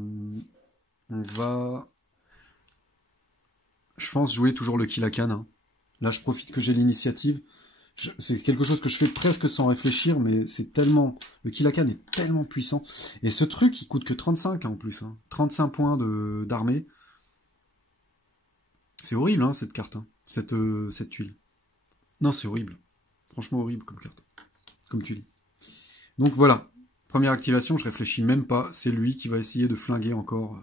pense jouer toujours le kill à canne. Hein. Là, je profite que j'ai l'initiative. C'est quelque chose que je fais presque sans réfléchir, mais c'est tellement... Le kill à canne est tellement puissant. Et ce truc, il coûte que 35 hein, en plus. Hein. 35 points d'armée. C'est horrible, hein, cette carte. Hein. Cette tuile. Non, c'est horrible. Franchement horrible comme carte. Comme tuile. Donc voilà. Première activation, je réfléchis même pas. C'est lui qui va essayer de flinguer encore.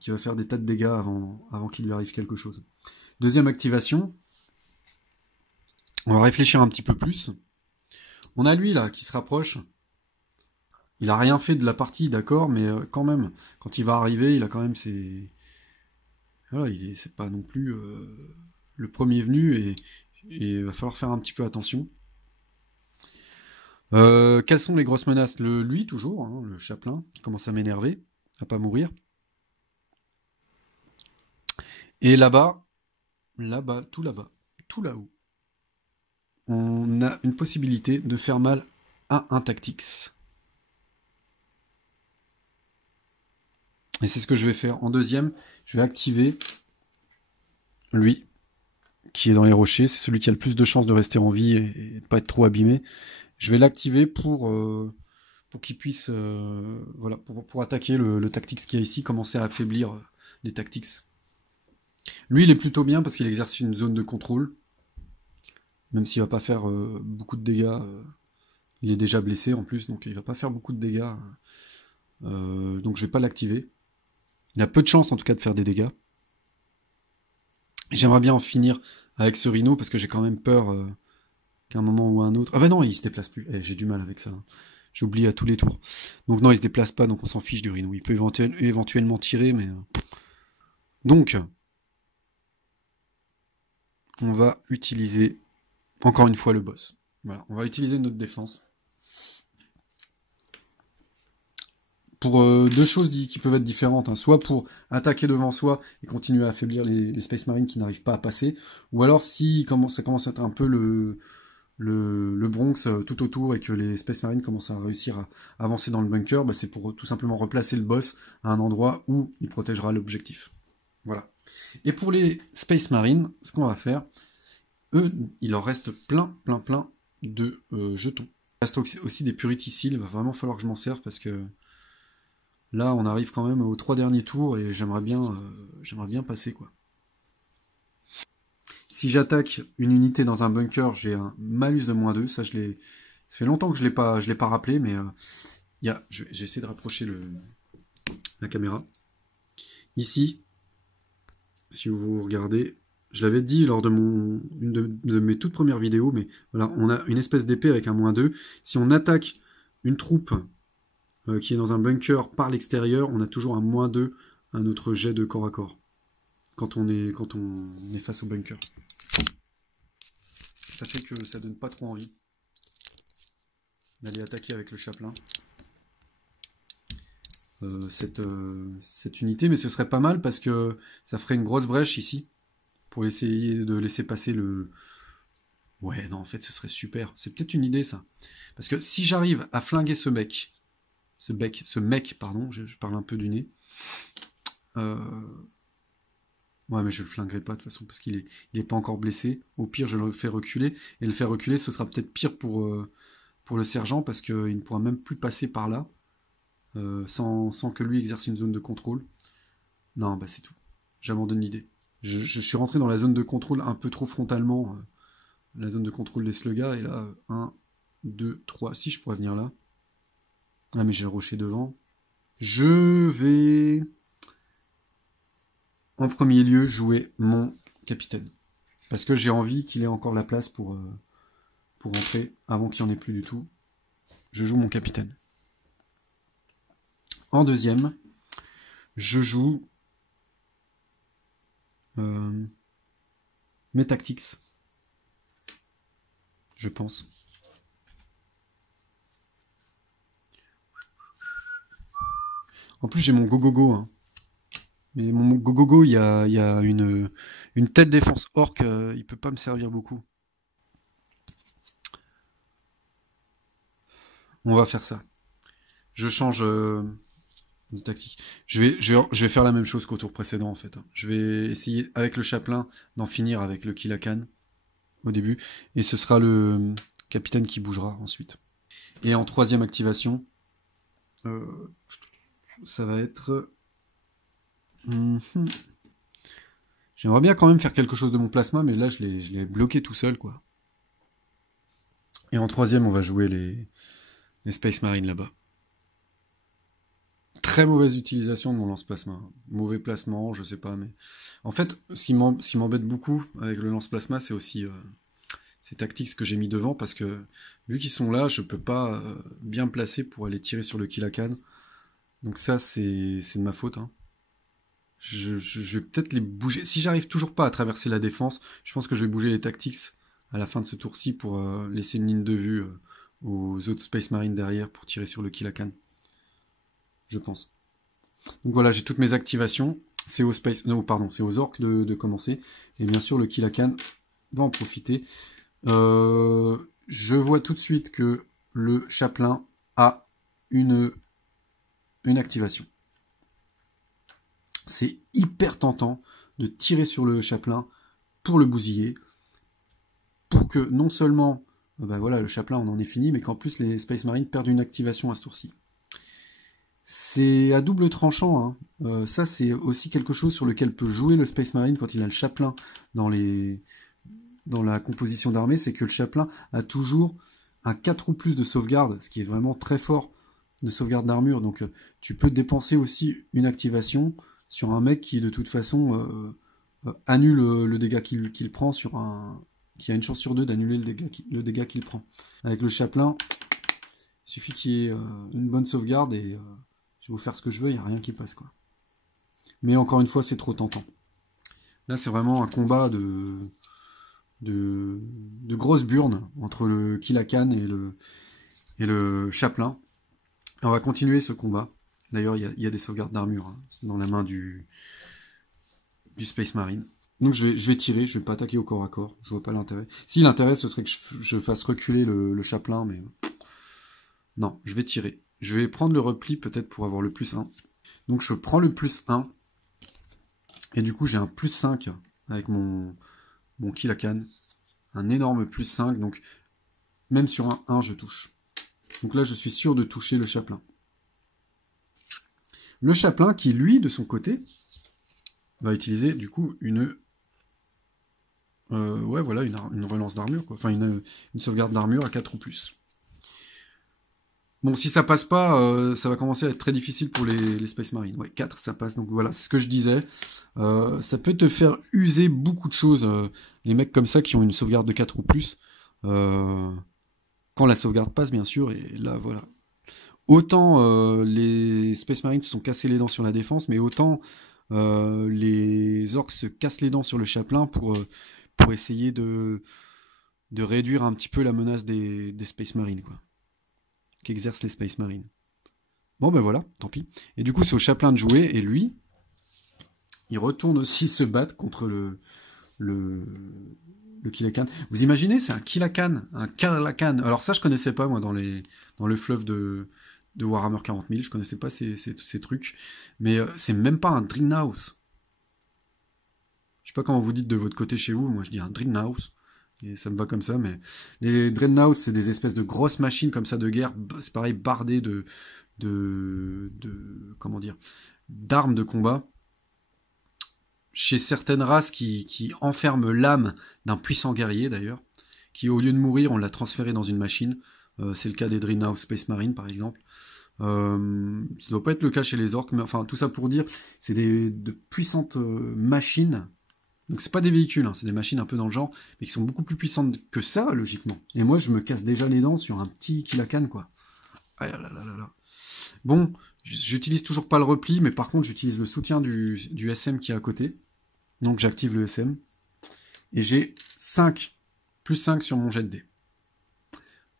Qui va faire des tas de dégâts avant qu'il lui arrive quelque chose. Deuxième activation. On va réfléchir un petit peu plus. On a lui là qui se rapproche. Il a rien fait de la partie, d'accord, mais quand même, quand il va arriver, il a quand même ses... Voilà, c'est pas non plus le premier venu et il va falloir faire un petit peu attention. Quelles sont les grosses menaces? Lui, toujours, hein, le Chaplin, qui commence à m'énerver, à pas mourir. Et là-bas, tout là-haut, on a une possibilité de faire mal à un Tactics. Et c'est ce que je vais faire. En deuxième, je vais activer lui, qui est dans les rochers. C'est celui qui a le plus de chances de rester en vie et de pas être trop abîmé. Je vais l'activer pour qu'il puisse, voilà, pour attaquer le Tactics qui est ici, commencer à affaiblir les Tactics. Lui, il est plutôt bien parce qu'il exerce une zone de contrôle. Même s'il va pas faire beaucoup de dégâts. Il est déjà blessé en plus, donc il va pas faire beaucoup de dégâts. Donc je vais pas l'activer. Il a peu de chance en tout cas de faire des dégâts. J'aimerais bien en finir avec ce Rhino parce que j'ai quand même peur qu'à un moment ou à un autre... Ah bah non, il se déplace plus. J'ai du mal avec ça. J'oublie à tous les tours. Donc non, il se déplace pas, donc on s'en fiche du Rhino. Il peut éventuellement tirer, mais... Donc, on va utiliser encore une fois le boss. Voilà, on va utiliser notre défense. Pour deux choses qui peuvent être différentes, hein. Soit pour attaquer devant soi et continuer à affaiblir les Space Marines qui n'arrivent pas à passer, ou alors si ça commence à être un peu le Bronx tout autour et que les Space Marines commencent à réussir à avancer dans le bunker, bah, c'est pour tout simplement replacer le boss à un endroit où il protégera l'objectif. Voilà. Et pour les Space Marines, ce qu'on va faire, eux, il leur reste plein de jetons. Il reste aussi des Purity, il va vraiment falloir que je m'en serve parce que là, on arrive quand même aux 3 derniers tours et j'aimerais bien passer, quoi. Si j'attaque une unité dans un bunker, j'ai un malus de -2. Ça fait longtemps que je l'ai pas rappelé, mais j'ai essayé de rapprocher la caméra. Ici, si vous regardez, je l'avais dit lors de une de mes toutes premières vidéos, mais voilà, on a une espèce d'épée avec un -2. Si on attaque une troupe qui est dans un bunker par l'extérieur, on a toujours un -2 à notre jet de corps à corps quand on est face au bunker. Ça fait que ça donne pas trop envie d'aller attaquer avec le Chaplin cette unité, mais ce serait pas mal parce que ça ferait une grosse brèche ici pour essayer de laisser passer le... Ouais, non, en fait, ce serait super. C'est peut-être une idée, ça. Parce que si j'arrive à flinguer ce mec, pardon, je parle un peu du nez. Ouais, mais je le flinguerai pas de toute façon parce qu'il est pas encore blessé. Au pire, je le fais reculer. Et le faire reculer, ce sera peut-être pire pour le sergent parce qu'il ne pourra même plus passer par là sans que lui exerce une zone de contrôle. Non, bah c'est tout. J'abandonne l'idée. Je suis rentré dans la zone de contrôle un peu trop frontalement. La zone de contrôle des slugas. Et là, 1, 2, 3. Si, je pourrais venir là. Ah, mais j'ai le rocher devant. Je vais... en premier lieu jouer mon capitaine. Parce que j'ai envie qu'il ait encore la place pour rentrer avant qu'il n'y en ait plus du tout. Je joue mon capitaine. En deuxième, je joue mes tactics. Je pense. En plus, j'ai mon go-go-go. Hein. Mais mon go-go-go, il y a une telle défense orc, il peut pas me servir beaucoup. On va faire ça. Je change de tactique. Je vais faire la même chose qu'au tour précédent, en fait. Je vais essayer, avec le Chaplin, d'en finir avec le Kilakan au début. Et ce sera le capitaine qui bougera ensuite. Et en troisième activation, ça va être... J'aimerais bien quand même faire quelque chose de mon plasma, mais là, je l'ai bloqué tout seul, quoi. Et en troisième, on va jouer les Space Marines là-bas. Très mauvaise utilisation de mon lance-plasma. Mauvais placement, je sais pas, mais... En fait, ce qui m'embête beaucoup avec le lance-plasma, c'est aussi ces tactiques que j'ai mis devant, parce que vu qu'ils sont là, je peux pas bien me placer pour aller tirer sur le Kilakan. Donc ça, c'est de ma faute, hein. Je vais peut-être les bouger. Si j'arrive toujours pas à traverser la défense, je pense que je vais bouger les tactics à la fin de ce tour-ci pour laisser une ligne de vue aux autres Space Marines derrière pour tirer sur le Kill la Canne. Je pense. Donc voilà, j'ai toutes mes activations. C'est aux Space... Non, pardon, c'est aux orques de commencer. Et bien sûr, le Kill la Canne va en profiter. Je vois tout de suite que le Chaplain a une activation. C'est hyper tentant de tirer sur le Chaplain pour le bousiller, pour que non seulement ben voilà, le Chaplain on en est fini, mais qu'en plus les Space Marines perdent une activation à ce tour-ci. C'est à double tranchant, hein. Ça c'est aussi quelque chose sur lequel peut jouer le Space Marine quand il a le Chaplain dans la composition d'armée, c'est que le Chaplain a toujours un 4 ou plus de sauvegarde, ce qui est vraiment très fort de sauvegarde d'armure, donc tu peux dépenser aussi une activation sur un mec qui de toute façon annule le dégât qu'il prend sur qui a une chance sur deux d'annuler le dégât qu'il prend. Avec le Chaplain, il suffit qu'il y ait une bonne sauvegarde et je vais vous faire ce que je veux, il n'y a rien qui passe, quoi. Mais encore une fois, c'est trop tentant. Là, c'est vraiment un combat de grosses burnes entre le Kill la Canne et le Chaplain. Et on va continuer ce combat. D'ailleurs, il y a des sauvegardes d'armure hein, dans la main du Space Marine. Donc je vais tirer, je vais pas attaquer au corps à corps, je vois pas l'intérêt. Si l'intérêt ce serait que je fasse reculer le Chaplain, mais non, je vais tirer. Je vais prendre le repli peut-être pour avoir le +1. Donc je prends le +1, et du coup j'ai un +5 avec mon Kill la Canne. Un énorme +5, donc même sur un 1 je touche. Donc là je suis sûr de toucher le Chaplain. Le Chaplain qui lui de son côté va utiliser du coup une relance d'armure, quoi. Enfin une sauvegarde d'armure à 4 ou plus. Bon, si ça passe pas, ça va commencer à être très difficile pour les Space Marines. Ouais, 4 ça passe, donc voilà, c'est ce que je disais. Ça peut te faire user beaucoup de choses, les mecs comme ça qui ont une sauvegarde de 4 ou plus. Quand la sauvegarde passe, bien sûr, et là, voilà. Autant les Space Marines se sont cassés les dents sur la défense, mais autant les orques se cassent les dents sur le Chaplain pour essayer de réduire un petit peu la menace des Space Marines, quoi, qu'exercent les Space Marines. Bon ben voilà, tant pis. Et du coup c'est au Chaplain de jouer, et lui, il retourne aussi se battre contre le Kill la Canne. Vous imaginez, c'est un Kill la Canne, un Kill la Canne. Alors ça je connaissais pas moi dans le fleuve de Warhammer 40 000, je connaissais pas ces trucs, mais c'est même pas un Dreamhouse. Je sais pas comment vous dites de votre côté chez vous, moi je dis un Dreamhouse, et ça me va comme ça, mais les Dreadnoughts c'est des espèces de grosses machines comme ça de guerre, c'est pareil, bardées comment dire, d'armes de combat, chez certaines races qui enferment l'âme d'un puissant guerrier d'ailleurs, qui au lieu de mourir on l'a transféré dans une machine, c'est le cas des Dreadnought Space Marine par exemple. Ça ne doit pas être le cas chez les orques, mais enfin tout ça pour dire, c'est de puissantes machines. Donc c'est pas des véhicules, hein, c'est des machines un peu dans le genre, mais qui sont beaucoup plus puissantes que ça, logiquement. Et moi, je me casse déjà les dents sur un petit Kill la Canne, quoi. Ah là là là là. Bon, j'utilise toujours pas le repli, mais par contre, j'utilise le soutien du SM qui est à côté. Donc j'active le SM. Et j'ai 5, +5 sur mon jet de dés.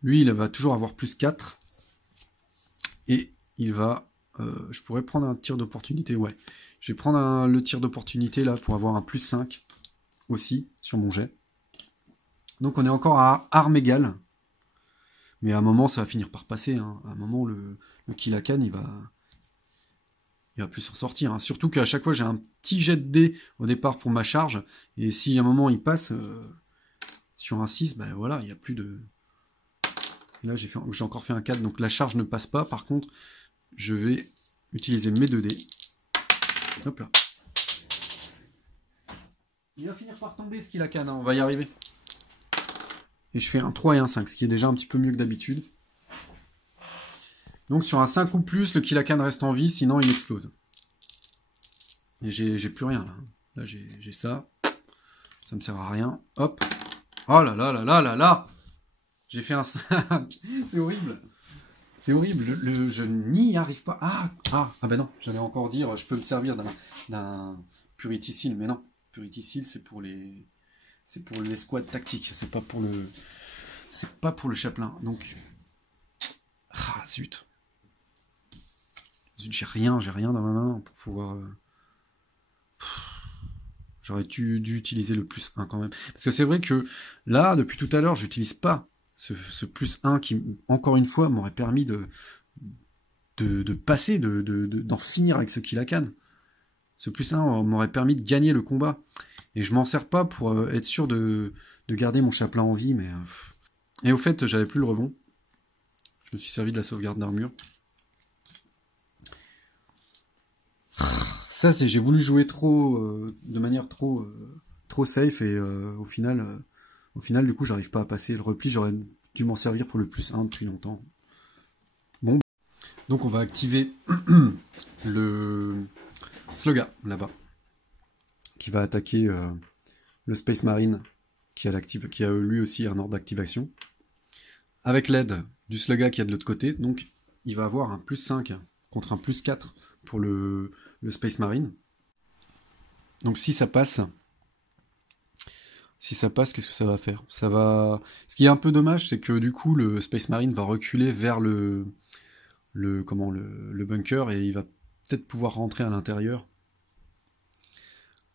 Lui, il va toujours avoir +4. Et il va... je pourrais prendre un tir d'opportunité, ouais. Je vais prendre le tir d'opportunité là pour avoir un +5 aussi sur mon jet. Donc on est encore à armes égales. Mais à un moment ça va finir par passer. Hein. À un moment le Kill la Canne il va plus s'en sortir. Hein. Surtout qu'à chaque fois j'ai un petit jet de dés au départ pour ma charge. Et si à un moment il passe sur un 6, ben voilà, il n'y a plus de... Là j'ai encore fait un 4, donc la charge ne passe pas. Par contre, je vais utiliser mes 2 dés. Hop là. Il va finir par tomber ce Kill la Canne, hein, on va y arriver. Et je fais un 3 et un 5, ce qui est déjà un petit peu mieux que d'habitude. Donc sur un 5 ou plus, le Kill la Canne reste en vie, sinon il explose. Et j'ai plus rien là. Là j'ai ça. Ça me sert à rien. Hop. Oh là là là là là là. J'ai fait un 5. C'est horrible. C'est horrible, je n'y arrive pas. Ah ben non, j'allais encore dire, je peux me servir d'un Puriticil, mais non. Puriticil, c'est pour les squads tactiques, c'est pas pour le Chaplain. Donc, zut. Zut, j'ai rien dans ma main pour pouvoir... J'aurais dû utiliser le plus 1 quand même. Parce que c'est vrai que là, depuis tout à l'heure, j'utilise pas ce plus 1 qui, encore une fois, m'aurait permis de passer, d'en finir avec ce Kilakan. Ce plus 1 m'aurait permis de gagner le combat. Et je m'en sers pas pour être sûr de garder mon chaplain en vie, mais... Et au fait, j'avais plus le rebond. Je me suis servi de la sauvegarde d'armure. Ça, c'est j'ai voulu jouer trop de manière trop safe et au final, du coup, j'arrive pas à passer. Le repli, j'aurais dû m'en servir pour le plus 1 depuis longtemps. Bon, donc on va activer le Slugga là-bas, qui va attaquer le Space Marine, qui a lui aussi un ordre d'activation, avec l'aide du Slugga qui est de l'autre côté. Donc, il va avoir un plus 5 contre un plus 4 pour le Space Marine. Donc si ça passe, qu'est-ce que ça va faire? Ça va. Ce qui est un peu dommage, c'est que du coup le Space Marine va reculer vers le bunker et il va peut-être pouvoir rentrer à l'intérieur.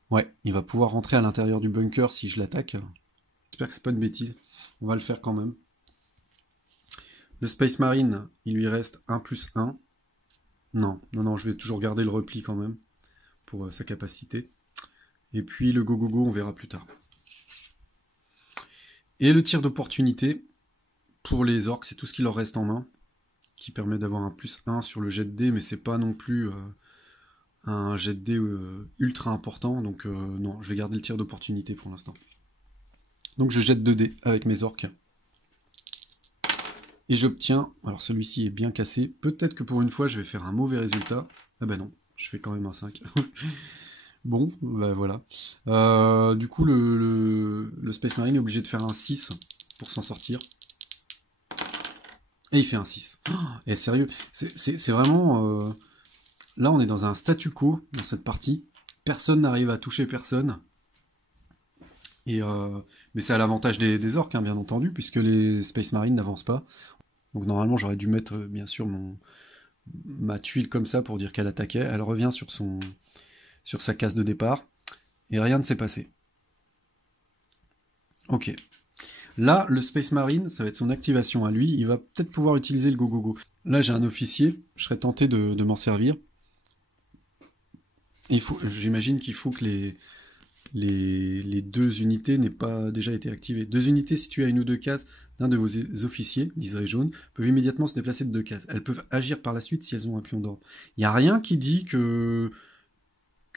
Ouais, il va pouvoir rentrer à l'intérieur du bunker si je l'attaque. J'espère que c'est pas une bêtise. On va le faire quand même. Le Space Marine, il lui reste un plus 1. Non, je vais toujours garder le repli quand même pour sa capacité. Et puis le go-go-go, on verra plus tard. Et le tir d'opportunité, pour les orques, c'est tout ce qui leur reste en main, qui permet d'avoir un plus 1 sur le jet de dés, mais c'est pas non plus un jet de dés ultra important, donc non, je vais garder le tir d'opportunité pour l'instant. Donc je jette 2 dés avec mes orques. Et j'obtiens, alors celui-ci est bien cassé, peut-être que pour une fois je vais faire un mauvais résultat. Ah ben non, je fais quand même un 5. Bon, bah voilà. Du coup, le Space Marine est obligé de faire un 6 pour s'en sortir. Et il fait un 6. Oh, et sérieux, c'est vraiment... Là, on est dans un statu quo dans cette partie. Personne n'arrive à toucher personne. Et, mais c'est à l'avantage des orques, hein, bien entendu, puisque les Space Marines n'avancent pas. Donc normalement, j'aurais dû mettre, bien sûr, ma tuile comme ça pour dire qu'elle attaquait. Elle revient sur sa case de départ. Et rien ne s'est passé. Ok. Là, le Space Marine, ça va être son activation à lui. Il va peut-être pouvoir utiliser le go-go-go. Là, j'ai un officier. Je serais tenté de m'en servir. J'imagine qu'il faut que les 2 unités n'aient pas déjà été activées. 2 unités situées à 1 ou 2 cases d'un de vos officiers, liseré jaune, peuvent immédiatement se déplacer de 2 cases. Elles peuvent agir par la suite si elles ont un pion d'ordre. Il n'y a rien qui dit qu'une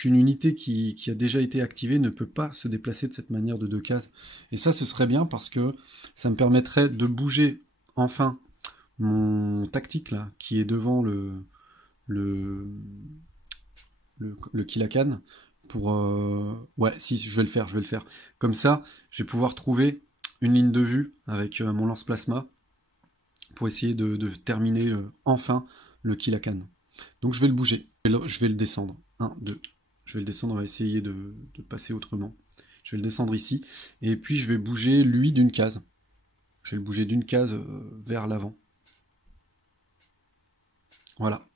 unité qui a déjà été activée ne peut pas se déplacer de cette manière de 2 cases. Et ça, ce serait bien parce que ça me permettrait de bouger enfin mon tactique là, qui est devant le Kilakan. Pour ouais, si je vais le faire. Comme ça, je vais pouvoir trouver une ligne de vue avec mon lance-plasma pour essayer de terminer enfin le Kilakan. Donc je vais le bouger. Je vais le descendre. 1, 2. Je vais le descendre, on va essayer de passer autrement. Je vais le descendre ici. Et puis je vais bouger lui d'une case. Je vais le bouger d'une case vers l'avant. Voilà.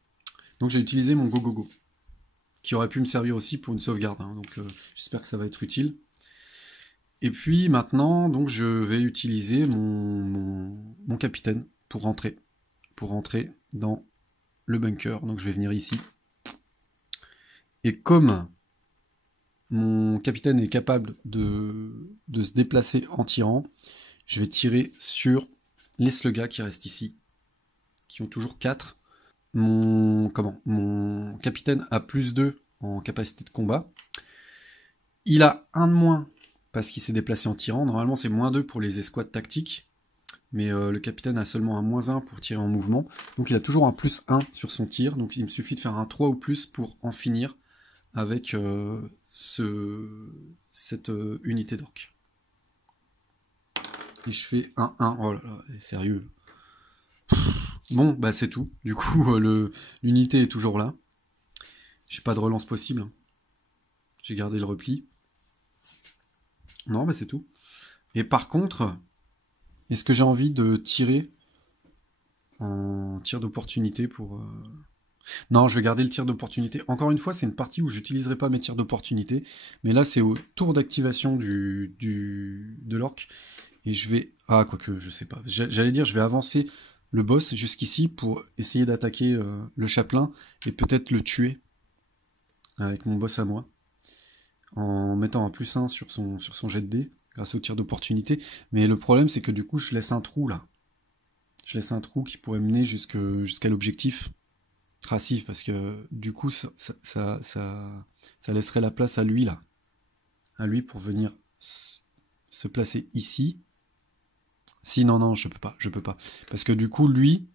Donc j'ai utilisé mon go-go-go, qui aurait pu me servir aussi pour une sauvegarde. Hein. Donc j'espère que ça va être utile. Et puis maintenant, donc je vais utiliser mon capitaine pour rentrer dans le bunker. Donc je vais venir ici. Et comme mon capitaine est capable de se déplacer en tirant, je vais tirer sur les Slugga qui restent ici, qui ont toujours 4. Mon capitaine a plus 2 en capacité de combat. Il a 1 de moins parce qu'il s'est déplacé en tirant. Normalement, c'est -2 pour les escouades tactiques. Mais le capitaine a seulement un -1 pour tirer en mouvement. Donc il a toujours un +1 sur son tir. Donc il me suffit de faire un 3 ou plus pour en finir avec cette unité d'orque. Et je fais 1-1. Oh là là, sérieux. Bon, bah c'est tout. Du coup, l'unité est toujours là. J'ai pas de relance possible. J'ai gardé le repli. Non, bah c'est tout. Et par contre, est-ce que j'ai envie de tirer en tir d'opportunité pour... Non, je vais garder le tir d'opportunité. Encore une fois, c'est une partie où j'utiliserai pas mes tirs d'opportunité. Mais là, c'est au tour d'activation de l'orc. Et je vais... Ah, quoique, je sais pas. J'allais dire, je vais avancer le boss jusqu'ici pour essayer d'attaquer le chapelain et peut-être le tuer avec mon boss à moi. En mettant un +1 sur son jet de dés, grâce au tir d'opportunité. Mais le problème, c'est que du coup, je laisse un trou là. Je laisse un trou qui pourrait mener jusqu'à l'objectif. Ah si, parce que du coup, ça laisserait la place à lui, là. À lui pour venir se placer ici. Si, non, non, je peux pas, je peux pas. Parce que du coup, lui,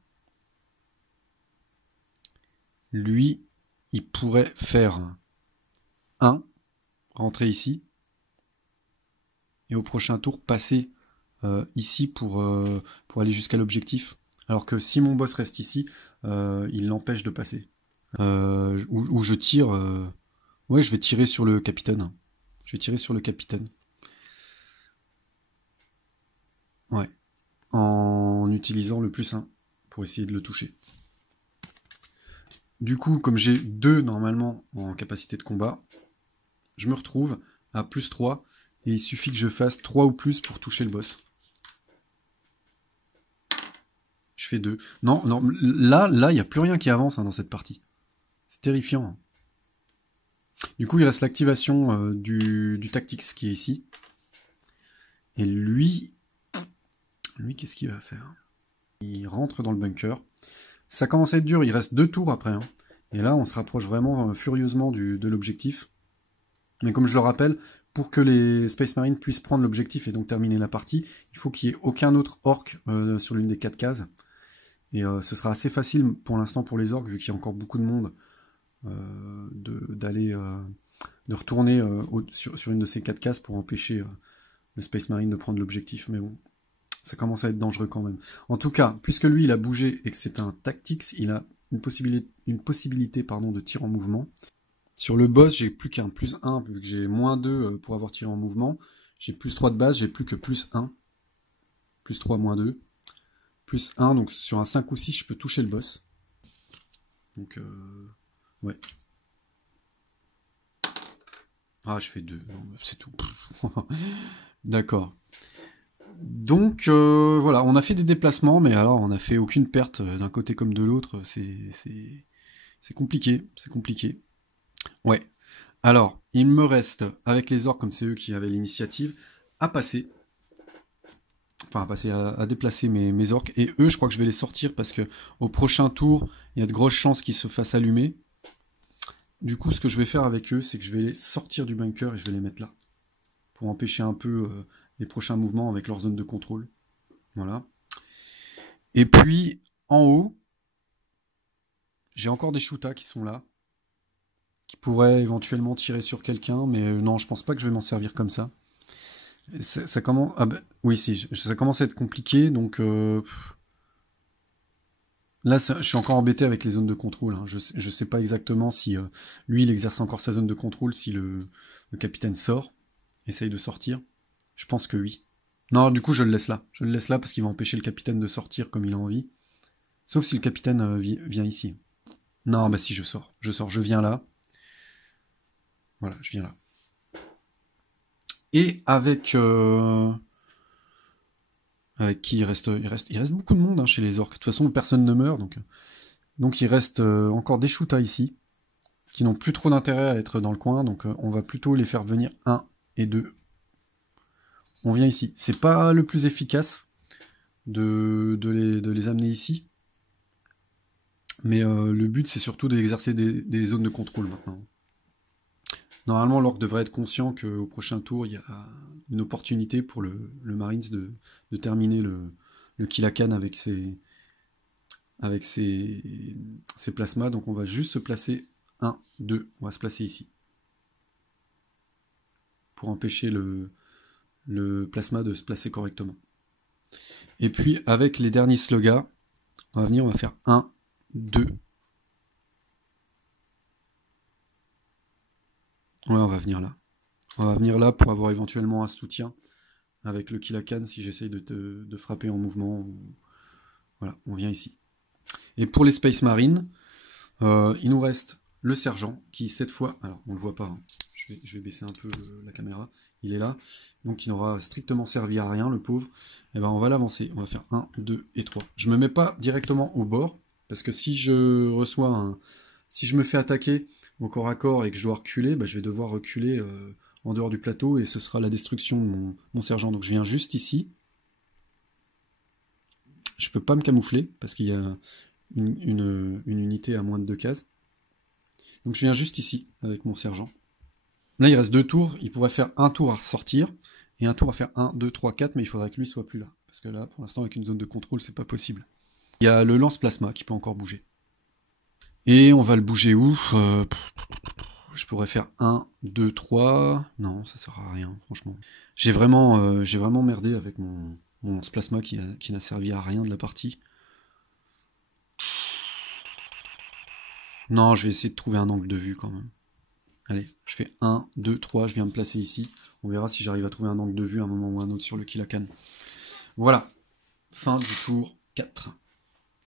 il pourrait faire 1, rentrer ici, et au prochain tour, passer ici pour aller jusqu'à l'objectif. Alors que si mon boss reste ici, il l'empêche de passer. Où je tire... Ouais, je vais tirer sur le capitaine. Je vais tirer sur le capitaine. Ouais. En utilisant le +1 pour essayer de le toucher. Du coup, comme j'ai 2 normalement en capacité de combat, je me retrouve à +3 et il suffit que je fasse 3 ou plus pour toucher le boss. Je fais 2. Non, non, là, il n'y a plus rien qui avance dans cette partie. C'est terrifiant. Du coup, il reste l'activation du Tactics qui est ici. Et lui, qu'est-ce qu'il va faire? Il rentre dans le bunker. Ça commence à être dur, il reste 2 tours après. Hein. Et là, on se rapproche vraiment furieusement de l'objectif. Mais comme je le rappelle, pour que les Space Marines puissent prendre l'objectif et donc terminer la partie, il faut qu'il n'y ait aucun autre orc sur l'une des 4 cases. Et ce sera assez facile pour l'instant pour les orcs, vu qu'il y a encore beaucoup de monde, de retourner sur une de ces 4 cases pour empêcher le Space Marine de prendre l'objectif. Mais bon, ça commence à être dangereux quand même. En tout cas, puisque lui, il a bougé et que c'est un Tactics, il a une possibilité de tir en mouvement. Sur le boss, j'ai plus qu'un +1, vu que j'ai -2 pour avoir tiré en mouvement. J'ai +3 de base, j'ai plus que +1. +3, -2. +1, donc sur un 5 ou 6, je peux toucher le boss. Donc, ouais. Ah, je fais 2, c'est tout. D'accord. Donc, voilà, on a fait des déplacements, mais alors on n'a fait aucune perte d'un côté comme de l'autre. C'est compliqué, c'est compliqué. Ouais. Alors, il me reste, avec les orques, comme c'est eux qui avaient l'initiative, à passer. Enfin, à déplacer mes orques. Et eux, je crois que je vais les sortir parce que au prochain tour, il y a de grosses chances qu'ils se fassent allumer. Du coup, ce que je vais faire avec eux, c'est que je vais les sortir du bunker et je vais les mettre là. Pour empêcher un peu les prochains mouvements avec leur zone de contrôle. Voilà. Et puis, en haut, j'ai encore des shootas qui sont là. Qui pourraient éventuellement tirer sur quelqu'un. Mais non, je pense pas que je vais m'en servir comme ça. Ça commence... Ah bah, oui, si, ça commence à être compliqué, donc... Là, je suis encore embêté avec les zones de contrôle. Hein. Je sais pas exactement si lui, il exerce encore sa zone de contrôle, si le capitaine sort, essaye de sortir. Je pense que oui. Non, du coup, je le laisse là. Je le laisse là parce qu'il va empêcher le capitaine de sortir comme il a envie. Sauf si le capitaine vient ici. Non, bah si, je sors. Je viens là. Voilà, je viens là. Et avec qui il reste beaucoup de monde hein, chez les orques. De toute façon, personne ne meurt, donc il reste encore des shootas ici, qui n'ont plus trop d'intérêt à être dans le coin, donc on va plutôt les faire venir 1 et 2. On vient ici. C'est pas le plus efficace de les amener ici, mais le but c'est surtout d'exercer des zones de contrôle maintenant. Normalement, l'orc devrait être conscient qu'au prochain tour, il y a une opportunité pour le Marines de terminer le kill à canne avec ses plasmas. Donc on va juste se placer 1, 2. On va se placer ici. Pour empêcher le plasma de se placer correctement. Et puis avec les derniers slogans, on va venir, on va faire 1, 2. Ouais, on va venir là. On va venir là pour avoir éventuellement un soutien avec le kill à canne si j'essaye de frapper en mouvement. Voilà, on vient ici. Et pour les Space Marines, il nous reste le sergent qui, cette fois, alors on le voit pas, hein. Je vais baisser un peu la caméra, il est là, donc il n'aura strictement servi à rien, le pauvre. Et ben on va l'avancer, on va faire 1, 2 et 3. Je me mets pas directement au bord, parce que si je reçois si je me fais attaquer au corps à corps et que je dois reculer, bah, je vais devoir reculer en dehors du plateau et ce sera la destruction de mon sergent. Donc je viens juste ici. Je peux pas me camoufler parce qu'il y a une unité à moins de 2 cases. Donc je viens juste ici avec mon sergent. Là il reste 2 tours, il pourrait faire un tour à ressortir et un tour à faire 1, 2, 3, 4, mais il faudrait que lui soit plus là. Parce que là, pour l'instant, avec une zone de contrôle, c'est pas possible. Il y a le lance-plasma qui peut encore bouger. Et on va le bouger où je pourrais faire 1, 2, 3... Non, ça sert à rien, franchement. J'ai vraiment merdé avec mon lance-plasma qui n'a servi à rien de la partie. Non, je vais essayer de trouver un angle de vue quand même. Allez, je fais 1, 2, 3, je viens me placer ici. On verra si j'arrive à trouver un angle de vue à un moment ou à un autre sur le Kill la Canne. Voilà, fin du tour 4.